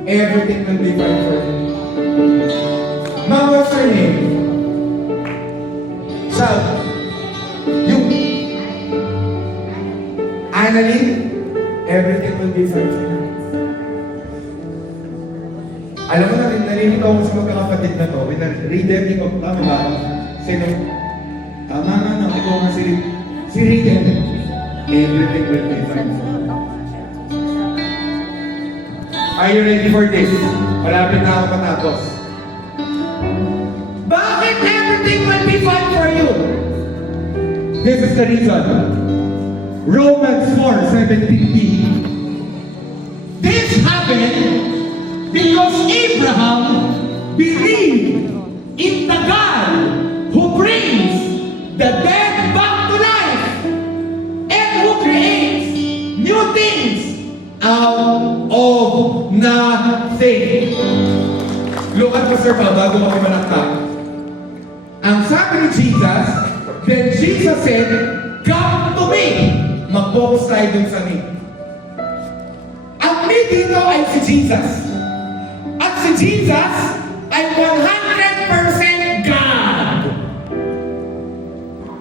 Everything will be fine for you. Ma'am, what's your name? Shout. You. Annalyn. Everything will be fine for you. Alam mo na, narinig ako sa magkakapatid na to. Reader ko. Tama ba? Sino? Tama na, no? Ikaw nga si Reader. Everything will be fine for you. Are you ready for this? Malapit na ako matapos. Bakit everything will be fine for you? This is the reason. Romans 4:17b. This happened because Abraham believed in the God who brings the dead back to life and who creates new things out of nothing. Look at Pastor Pao, bago ako manaktak. Ang sabi ni Jesus, then Jesus said, come to me. Mag-focus tayo dun sa me. Ang me dito ay si Jesus. At si Jesus ay 100% God.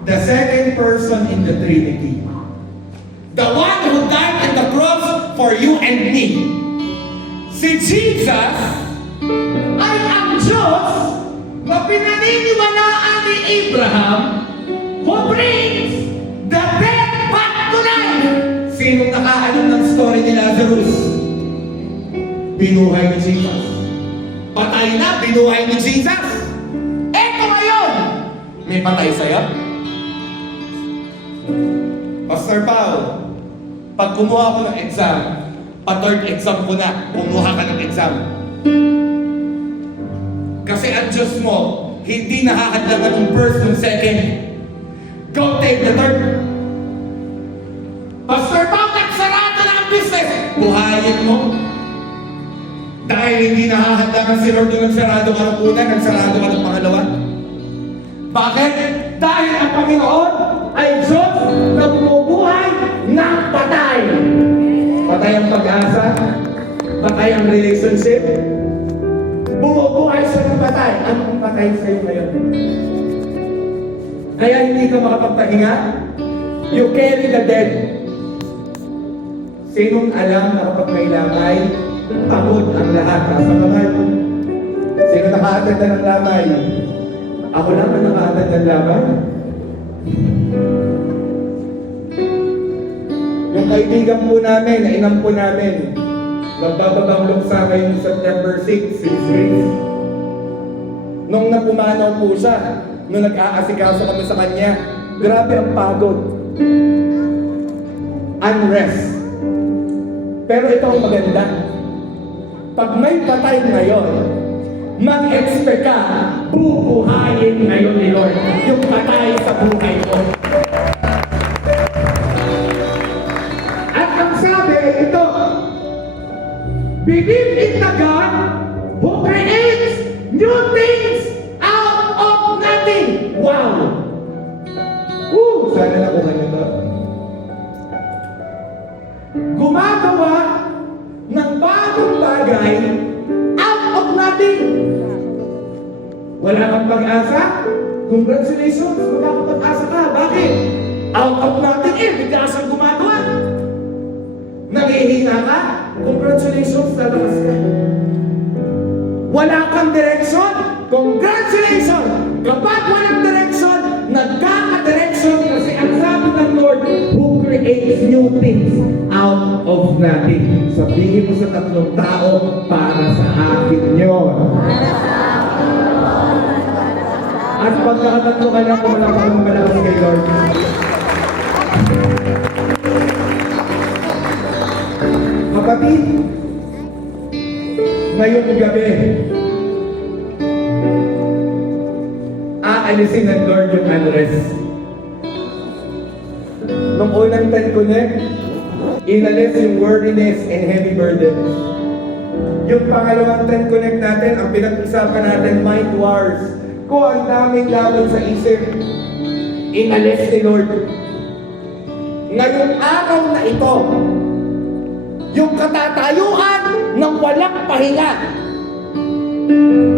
The second person in the Trinity. The one who died on the cross for you and me. Si Jesus ay ang Diyos na pinaniniwalaan ni Abraham who brings the dead back to life. Sino nakaalam ng story ni Lazarus? Binuhay ni Jesus. Patay na, binuhay ni Jesus. Eto ngayon, may patay sa'yo? Pastor Paul, pag kumuha ko ng exam, pa-third exam ko na, kumuha ka ng exam. Kasi ang Diyos mo, hindi nakakadlaman ng first and second. Go take the third. Pastor Paul, nagsarado na ang business. Buhayin mo. Dahil hindi nakakadlaman si Lord yung nagsarado ka ng una, nagsarado ka ng pangalawa. Bakit? Dahil ang Panginoon ay Diyos na bumubuhay ng patay. Patay ang pag-asa, patay ang relationship, bumubuhay siya ng patay. Anong patay sa'yo ngayon? Kaya hindi ka makapagpahinga? You carry the dead. Sinong alam na kapag may lamay, pagod ang lahat nasa kamay? Sino nakaatad na ng lamay? Ako lang ang nakaatad ng lamay. Yung kaibigan po namin, na inam po namin, magbababang luksa ngayong September 6, since Grace. Nung napumanaw po siya, nung nag-aasikaso kami sa kanya, grabe ang pagod. Unrest. Pero ito ang maganda. Pag may patay ngayon, mag-expect ka, bubuhayin ngayon ni Lord yung patay sa buhay mo. At ang sabi ay ito, believe in the God who creates new things out of nothing. Wow! Sana nakuha niyo to. Gumagawa ng bagong bagay out of nothing. Wala kang pag-asa? Congratulations, wala kang pag-asa ka. Bakit? Out of nothing bigla siyang gumagawa. Nangihina ka? Congratulations, lalakas ka. Wala kang direction? Congratulations! Kapag walang direction, nagkaka-direction kasi ang sabi ng Lord, who creates new things out of nothing. Sabihin mo sa tatlong tao, para sa akin yun. At pagkakatatlo ka na, kung wala kang malakas kay Lord. Kapatid, ngayong gabi, aalisin ng Lord yung unrest. Nung unang 10 Connect, inalis yung worriness and heavy burdens. Yung pangalawang 10 Connect natin, ang pinag-usapan natin, mind wars. Kung ang daming laban sa isip, inalis ni Lord. Ngayong araw na ito, yung katatayuan ng walang pahinga.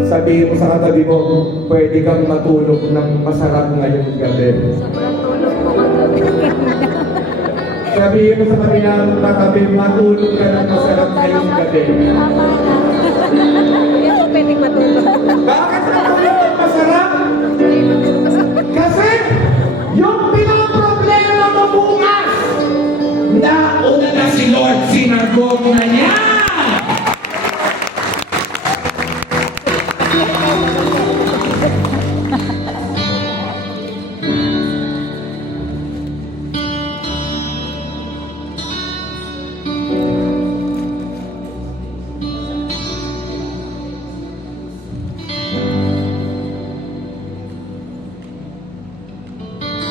Sabihin mo sa katabi mo, pwede kang matulog ng masarap ngayong gabi. Sobrang tulog po kagabi. Sabihin mo sa kanilang katabi, matulog ka ng masarap ngayong gabi. Hindi po pwedeng matulog. Bakit matulog ng masarap? Kasi yung pinaproblema mo bukas, nauna na si Lord, sinagog na niya!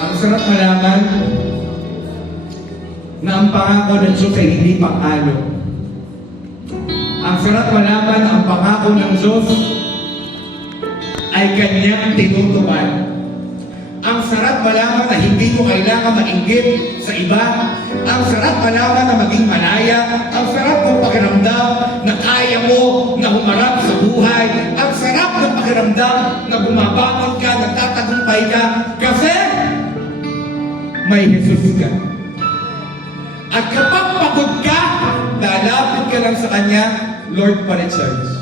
Ang sarap malaman na ang pangako ng Diyos ay hindi pang-ano. Ang sarap malaman na ang pangako ng Diyos ay kanyang tinutupad. Ang sarap malaman na hindi mo kailangan mainggit sa iba. Ang sarap malaman na maging malaya. Ang sarap ng pakiramdam na kaya mo na humarap sa buhay. Ang sarap ng pakiramdam na bumabangon ka, nagtatagumpay ka. Kasi may Jesus ka. At kapag pagod ka, lalapit ka lang sa Kanya, Lord, pa-recharge.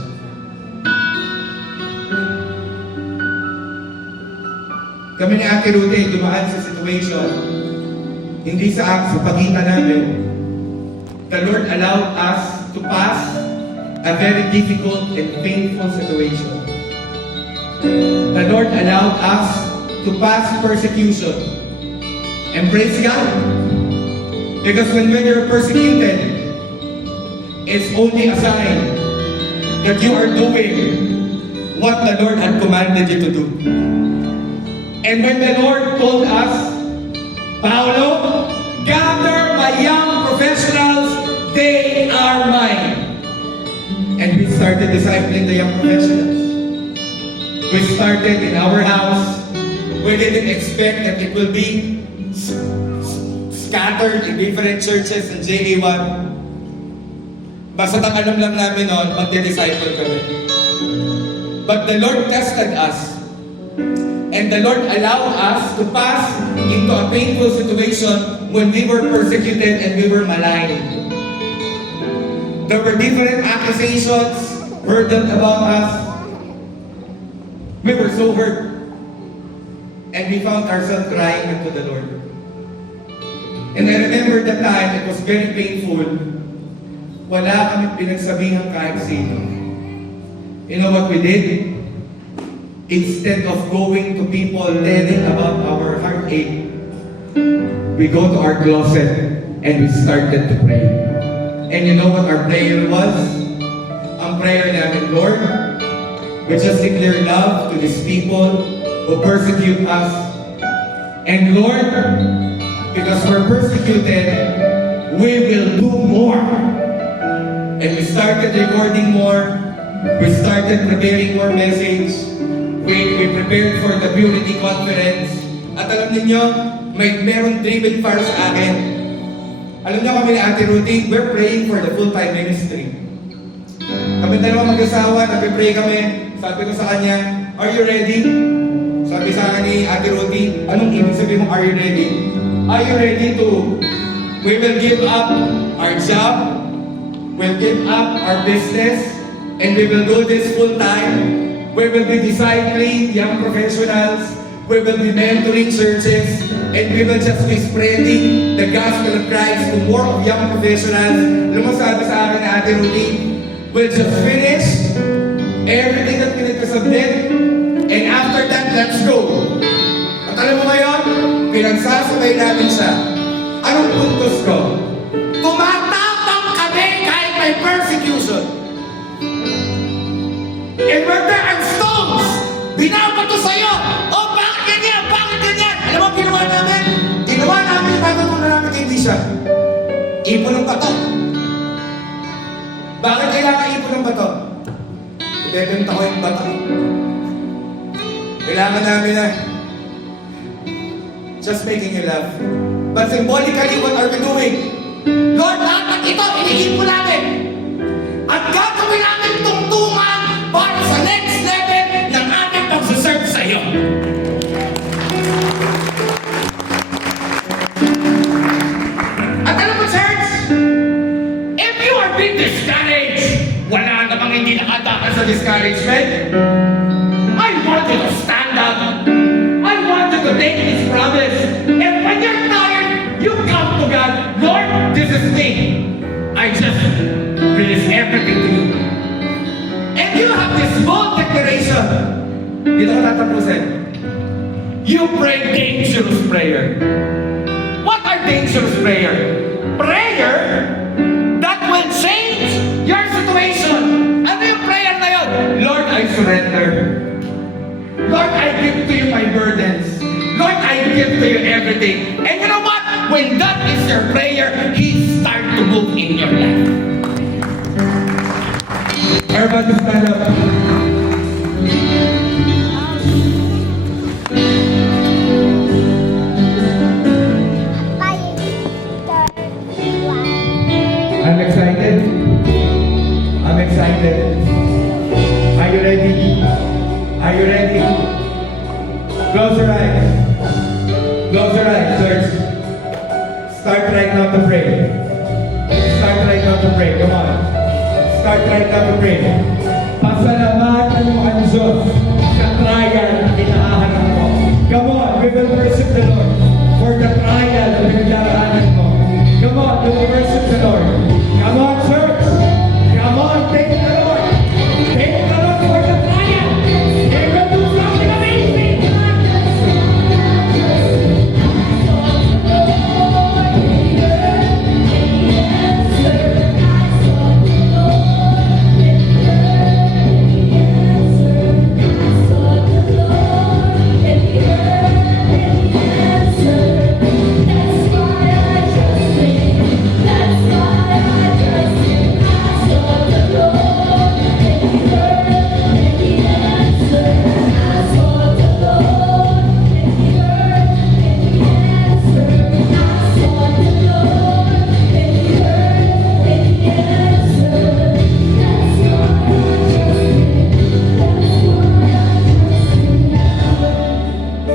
Kami ni Ate Rudy, dumaan sa situation. Hindi sa pagitan namin. The Lord allowed us to pass a very difficult and painful situation. The Lord allowed us to pass persecution. And praise God. Because when you're persecuted, it's only a sign that you are doing what the Lord had commanded you to do. And when the Lord told us, Paulo, gather my young professionals, they are mine. And we started discipling the young professionals. We started in our house. We didn't expect that it will be scattered in different churches in JA1. Basta ang alam lang namin noon, magde-disciple kami. But the Lord tested us. And the Lord allowed us to pass into a painful situation when we were persecuted and we were maligned. There were different accusations burdened about us. We were so hurt. And we found ourselves crying unto the Lord. And I remember the time, it was very painful. Wala kami pinagsabihan kahit sino. You know what we did? Instead of going to people telling about our heartache, we go to our closet and we started to pray. And you know what our prayer was? Ang prayer namin, Lord, we just declare love to these people who persecute us. And Lord, because we're persecuted, we will do more. And we started recording more. We started preparing more message. We prepared for the Purity Conference. At alam niyo, meron driven fire sa akin. Alam niyo kami ni Ate Rudy, we're praying for the full-time ministry. Kami dalawa mag-asawa, nag-pray kami. Sabi ko sa kanya, are you ready? Sabi sa akin ni Ate Rudy, anong ibig sabihin mo, are you ready? Are you ready to, we will give up our job, we'll give up our business, and we will do this full-time. We will be discipling young professionals. We will be mentoring churches. And we will just be spreading the gospel of Christ to more of young professionals. Alam mo sabi sa akin ni Ate Rudy, we'll just finish everything that we need to submit. And after that, let's go. At alam mo ngayon, pinagsasabay namin siya. Anong puntos ko? Tumatapang kami kahit may persecution. And when there are stones, binabato sa'yo. Oh, bakit ganyan? Bakit ganyan? Alam mo, ginawa namin? Ginawa namin yung patutunan namin kay Bishop. Ipon ng bato. Bakit kailangan ipon ng bato? Ibebenta ko yung bato. Kailangan namin na just making you laugh. But symbolically, what are we doing? Lord, lahat ng ito, iniipon namin. At gagawin namin tungtungan para sa next level ng ating pagsaserve sa iyo. At alam mo, church, if you are being discouraged, wala namang hindi nakatakas sa discouragement. I want you to stand up. I want you to take this promise. And when you're tired, you come to God. Lord, this is me. I just release everything to you. And you have this bold declaration. Dito ko tatapusin. You pray dangerous prayer. What are dangerous prayer? Prayer that will change your situation. Ano yung prayer na yun? Lord, I surrender. Lord, I give to you my burdens. Lord, I give to you everything. And you know what? When that is your prayer, He starts to move in your life. Everybody stand up. excited? Are you ready? Are you ready? Close your eyes. Close your eyes, church. Start right now to pray. Start right now to pray. Come on. Start right now to pray. Pasalamatan mo ang Diyos sa trial na kinaaharap mo. Come on, we will worship the Lord for the trial na pinagdaraanan mo. Come on, we will worship the Lord. Come on, church. Come on, take the Lord. Take the Lord for the trial. He will do something amazing.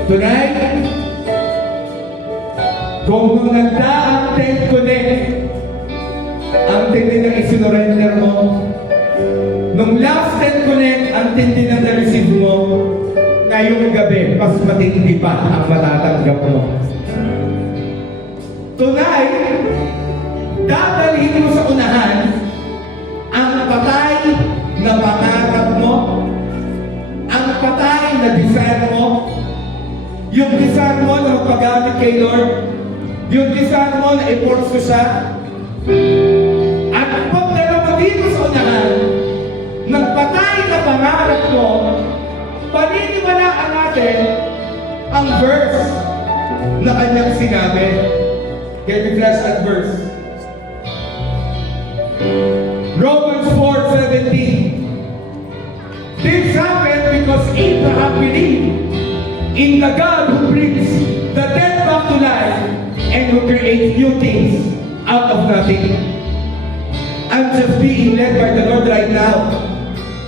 Tonight, kung nagdaang Tent Connect, ang tindi ng isinurrender mo, nung last Tent Connect, ang tindi ng na-receive mo, ngayong gabi, mas matindi pa ang matatanggap mo. Tonight, dadalhin mo sa unahan ang patay na pangarap mo, ang patay na desire mo, yung desire mo na magpagamit kay Lord, yung desire mo na i-force siya, at pagdala mo dito sa unahan, nagpatay na pangarap mo, paniniwalaan natin ang verse na kanyang sinabi. Can we flash that verse? Romans 4:17. This happened because Abraham believed in the God who brings the dead back to life and who creates new things out of nothing. I'm just being led by the Lord right now.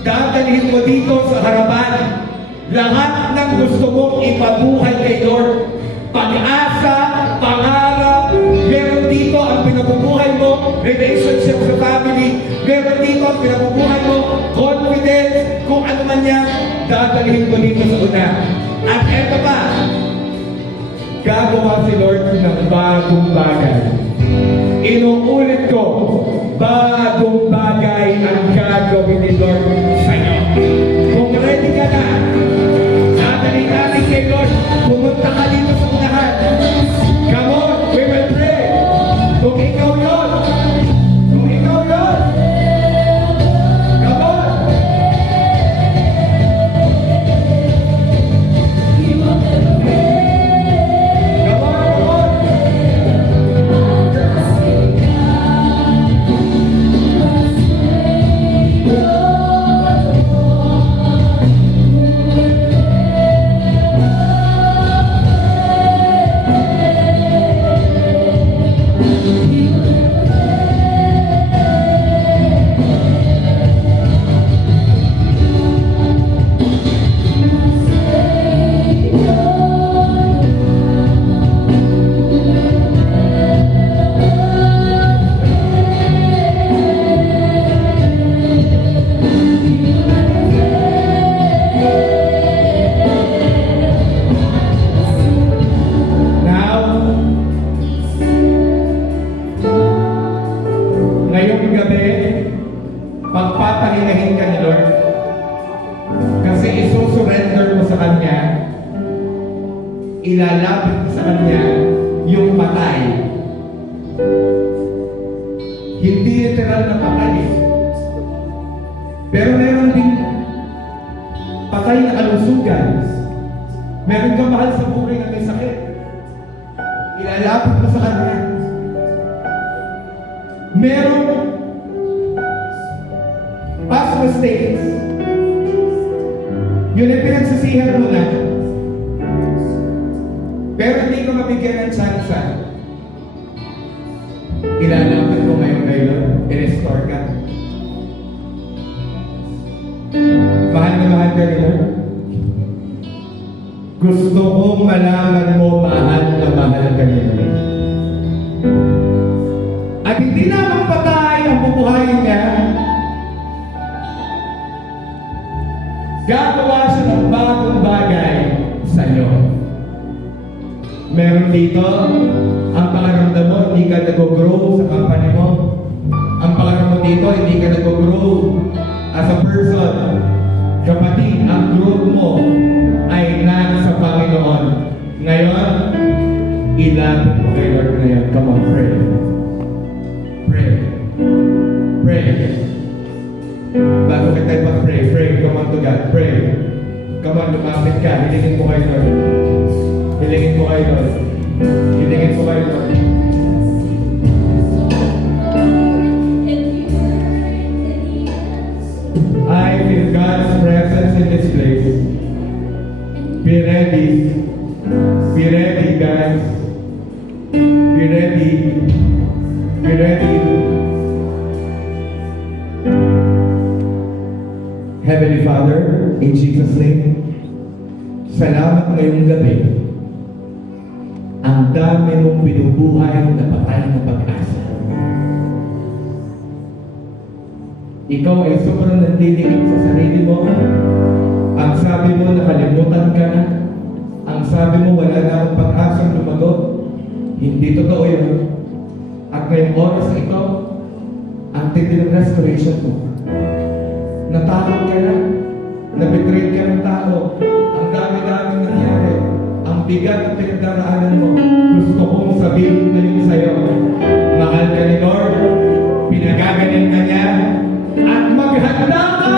Dadalhin mo dito sa harapan lahat ng gusto mong ipabuhay kay Lord. Pag-asa, pangarap, meron dito ang pinabubuhay mo, relationship sa family, meron dito ang pinabubuhay mo, confidence, kung ano man yan, dadalhin mo dito sa una. At eto pa, gagawa si Lord ng bagong bagay. Inuulit ko, bagong bagay ang gagawin ni Lord sa iyo. Kung ready ka na, dadalhin natin kay Lord, pumunta ka dito sa unahan. Come on, we will pray. Kung ikaw yun, kung ikaw yun, come on. Ngayong gabi, pagpapahingahin ka ni Lord. Kasi isusurrender mo sa Kanya, ilalapit mo sa Kanya yung patay. Hindi literal na patay. Pero meron din patay na kalusugan. Meron kang mahal sa buhay na may sakit. Ilalapit mo sa Kanya. Merong past mistakes. Yun ay pinagsisihan mo na. Pero hindi ko mabigyan ng chance. Ilalapit ko ngayon, i-restore ka. Mahal na mahal ka ni Lord. Gusto kong malaman mo, mahal na mahal ka ni Lord. At hindi lamang patay ang bubuhayin niya, gagawa siya ng bagong bagay sa iyo. Meron dito, ang pakiramdam mo, hindi ka nag-grow sa company mo. Ang pakiramdam mo dito, hindi ka nag-grow as a person. Kapatid, ang growth mo ay nasa Panginoon. Ngayon, ilapit mo kay Lord ngayon. Come on, pray. Pray. Pray. Bago kita ipag-pray, pray. Come on to God. Pray. Come on, lumapit ka. Hilingin mo kay Lord. Hilingin mo kay Lord. Hilingin mo kay Lord. I feel God's presence in this place. Be ready. Be ready, guys. Be ready. Be ready. Heavenly Father, in Jesus' name, salamat ngayong gabi. Ang dami mong binubuhay na patay na pag-asa. Ikaw ay sobrang nandiligid sa sarili mo. Ang sabi mo, nakalimutan ka na. Ang sabi mo, wala na akong pag-asang lumago. Hindi totoo yun. At ngayong oras na ito, ang tindi ng restoration mo. Natakot ka na. Nabitreat ka ng tao. Ang dami-dami nangyari. Ang bigat ng pinagdaraanan mo. Gusto kong sabihin na yun sa'yo. Mahal ka ni Lord. Pinagagaling ka niya. At maghanda ka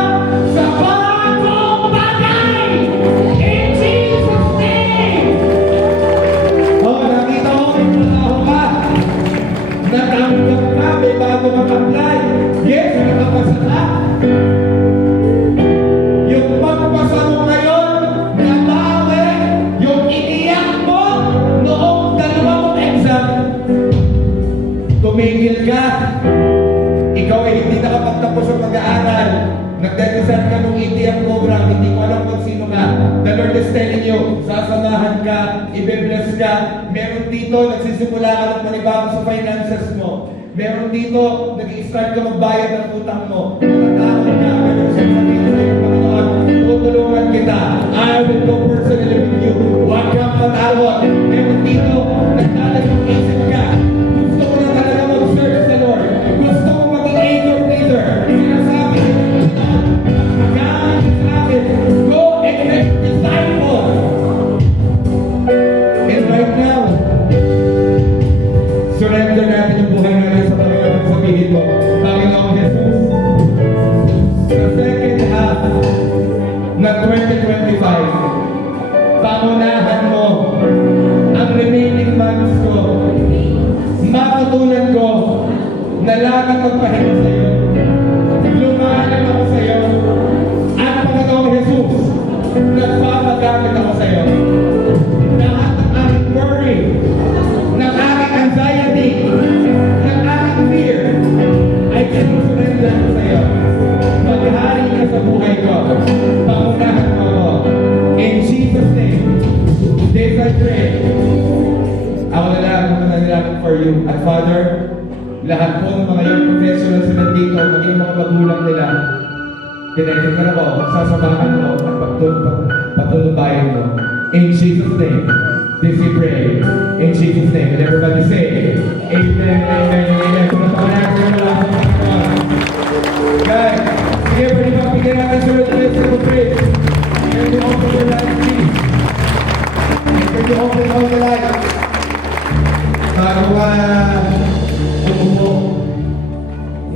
sa bagong bagay! In Jesus' name! Oh, nakita ko may trabaho ka. Natanggap ka, may bago mag-apply. Yes, nakapasa ka. Yung pagpasa mo ngayon, nabawi yung iniyak mo noong dalawang exam. Tumigil ka. Ikaw ay hindi nakapagtapos sa pag-aaral. Nagdadasal ka ng ATM program, hindi ko alam kung sino ka. The Lord is telling you, sasamahan ka, i-bless ka. Meron dito, nagsisimula ka ng panibago sa finances mo. Meron dito, nag-i-start ka magbayad ng utang mo. Natatakot ka, pero sasabihin sa iyo, Panginoon, tutulungan kita. I will go personally with you. Huwag kang matakot. Meron dito, naglalagong isip ka. Gusto ko na talaga mag-serve sa Lord. Gusto ko maging anchor leader. Sinasabi ko, go and make disciples. And right now, surrender natin yung buhay natin sa Panginoon. Sabihin mo, Panginoon Jesus, sa second half ng 2025, pangunahan mo ang remaining months ko. Matutunan ko na laging magpahinga sa iyo. Lumalang ako sa iyo. At Panginoong Jesus, nagpapagamit ako sa iyo. Lahat ng aking worry, ng aking anxiety, ng aking fear, ay sinusurrender ko sa iyo. Maghari ka sa buhay ko. Pangunahan mo ako. In Jesus' name, this I pray. Ako na lang for you. At Father, lahat po ng mga young professionals na nandito, maging mga magulang nila, tinetid ka na po, sasamahan mo at patunubayan mo. In Jesus' name, this we pray. In Jesus' name. And everybody say, Amen, Amen, Amen. Tumatawa natin yung mga guys, sige, pwede ba bigyan natin sa let's go pray. Can you open your life, please? Can you open all the light? Bago ka umupo,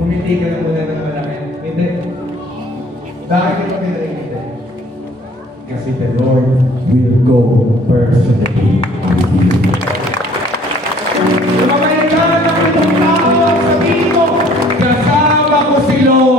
umiti ka na muna ng malaki. Hindi. Bakit ito pinarigit? Kasi the Lord will go personally with you. Lumabay ka ng pitong tao, sabihin mo, kasama ko si Lord.